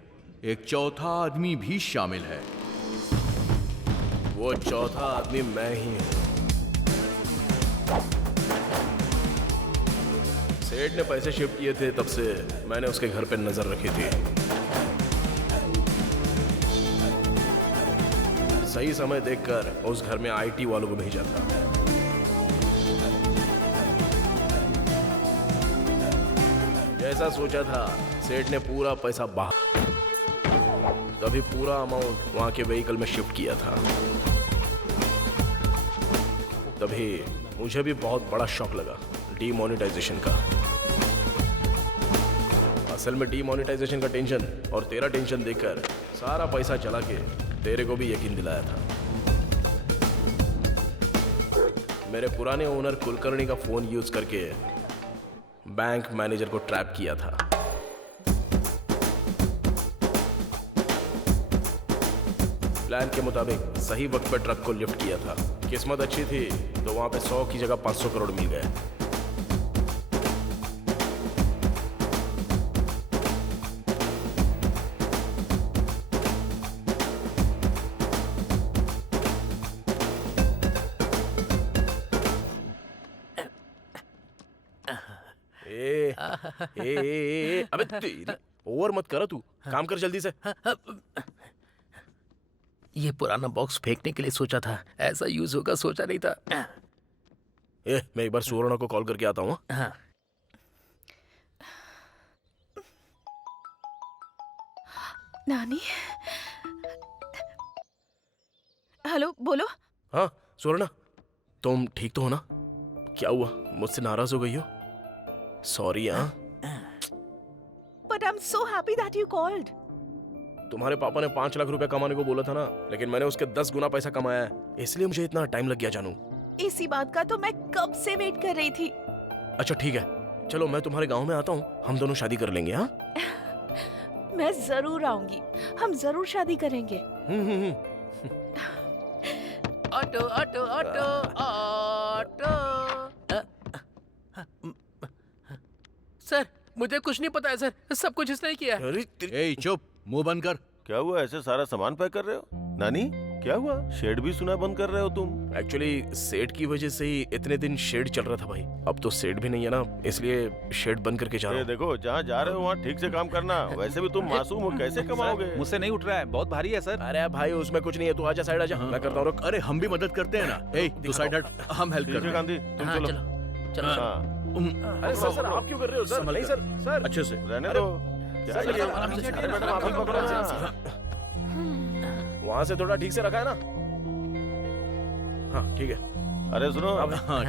एक चौथा आदमी भी शामिल है। वो चौथा आदमी मैं ही हूँ। सेठ ने पैसे शिफ्ट किए थे, तब से मैंने उसके घर पे नजर रखी थी। सही समय देखकर उस घर में आईटी वालों को भेजा था। जैसा सोचा था, सेठ ने पूरा पैसा बाहर, तभी पूरा अमाउंट वहां के व्हीकल में शिफ्ट किया था। तभी मुझे भी बहुत बड़ा शॉक लगा डीमोनेटाइजेशन का। असल में डीमोनेटाइजेशन का टेंशन और तेरा टेंशन देखकर सारा पैसा चला के तेरे को भी यकीन दिलाया था। मेरे पुराने ओनर कुलकर्णी का फोन यूज करके बैंक मैनेजर को ट्रैप किया था। प्लान के मुताबिक सही वक्त पर ट्रक को लिफ्ट किया था। किस्मत अच्छी थी तो वहां पे 100 की जगह 500 करोड़ मिल गए। अबे तेरी ओवर मत करो, तू काम कर जल्दी से। ये पुराना बॉक्स फेंकने के लिए सोचा था, ऐसा यूज होगा सोचा नहीं था। मैं एक बार सुवर्णा को कॉल करके आता हूँ। हाँ। नानी, हेलो, बोलो। हाँ सुवर्णा, तुम ठीक तो हो ना? क्या हुआ, मुझसे नाराज हो गई हो? सॉरी। हाँ, but I am so happy that you called. तुम्हारे पापा ने 5 लाख रुपए कमाने को बोला था ना, लेकिन मैंने उसके 10 गुना पैसा कमाया है, इसलिए मुझे इतना टाइम लग गया जानू। इसी बात का तो मैं कब से वेट कर रही थी। अच्छा ठीक है, चलो मैं तुम्हारे गांव में आता हूँ, हम दोनों शादी कर लेंगे। हाँ मैं जरूर आऊंगी, हम जरूर शादी करेंगे। Auto auto auto auto. Sir मुझे कुछ नहीं पता है सर, सब कुछ इसने ही किया है। ए चुप, मुंह बंद कर। क्या हुआ, ऐसे सारा सामान पैक कर रहे हो? नानी क्या हुआ, शेड भी सुना बंद कर रहे हो तुम? एक्चुअली शेड की वजह से ही इतने दिन शेड चल रहा था भाई। अब तो शेड भी नहीं है ना, इसलिए शेड बंद करके जा रहा हूँ। देखो जहाँ जा रहे हो वहाँ ठीक से काम करना। वैसे भी तुम मासूम हो, कैसे कमाओगे? मुझसे नहीं उठ रहा है, बहुत भारी है सर। अरे भाई उसमें कुछ नहीं है, तू आजा साइड आजा, मैं करता हूँ। अरे हम भी मदद करते हैं ना। ए तू साइड हट, हम हेल्प करते हैं। गांधी तुम चलो। अरे सर आप क्यों कर रहे हो सर? नहीं सर, सर अच्छे से रहने दो। वहाँ से थोड़ा ठीक से रखा है ना? हाँ ठीक है। अरे सुनो,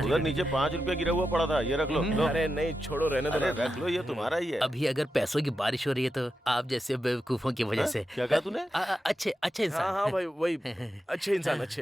उधर नीचे 5 रुपया गिरा हुआ पड़ा था, ये रख लो। अरे नहीं छोड़ो, रहने दो। रख लो, ये तुम्हारा ही है। अभी अगर पैसों की बारिश हो रही है तो आप जैसे बेवकूफों की वजह से। क्या कहा तूने? अच्छे इंसान। हाँ भाई वही अच्छे इंसान, अच्छे।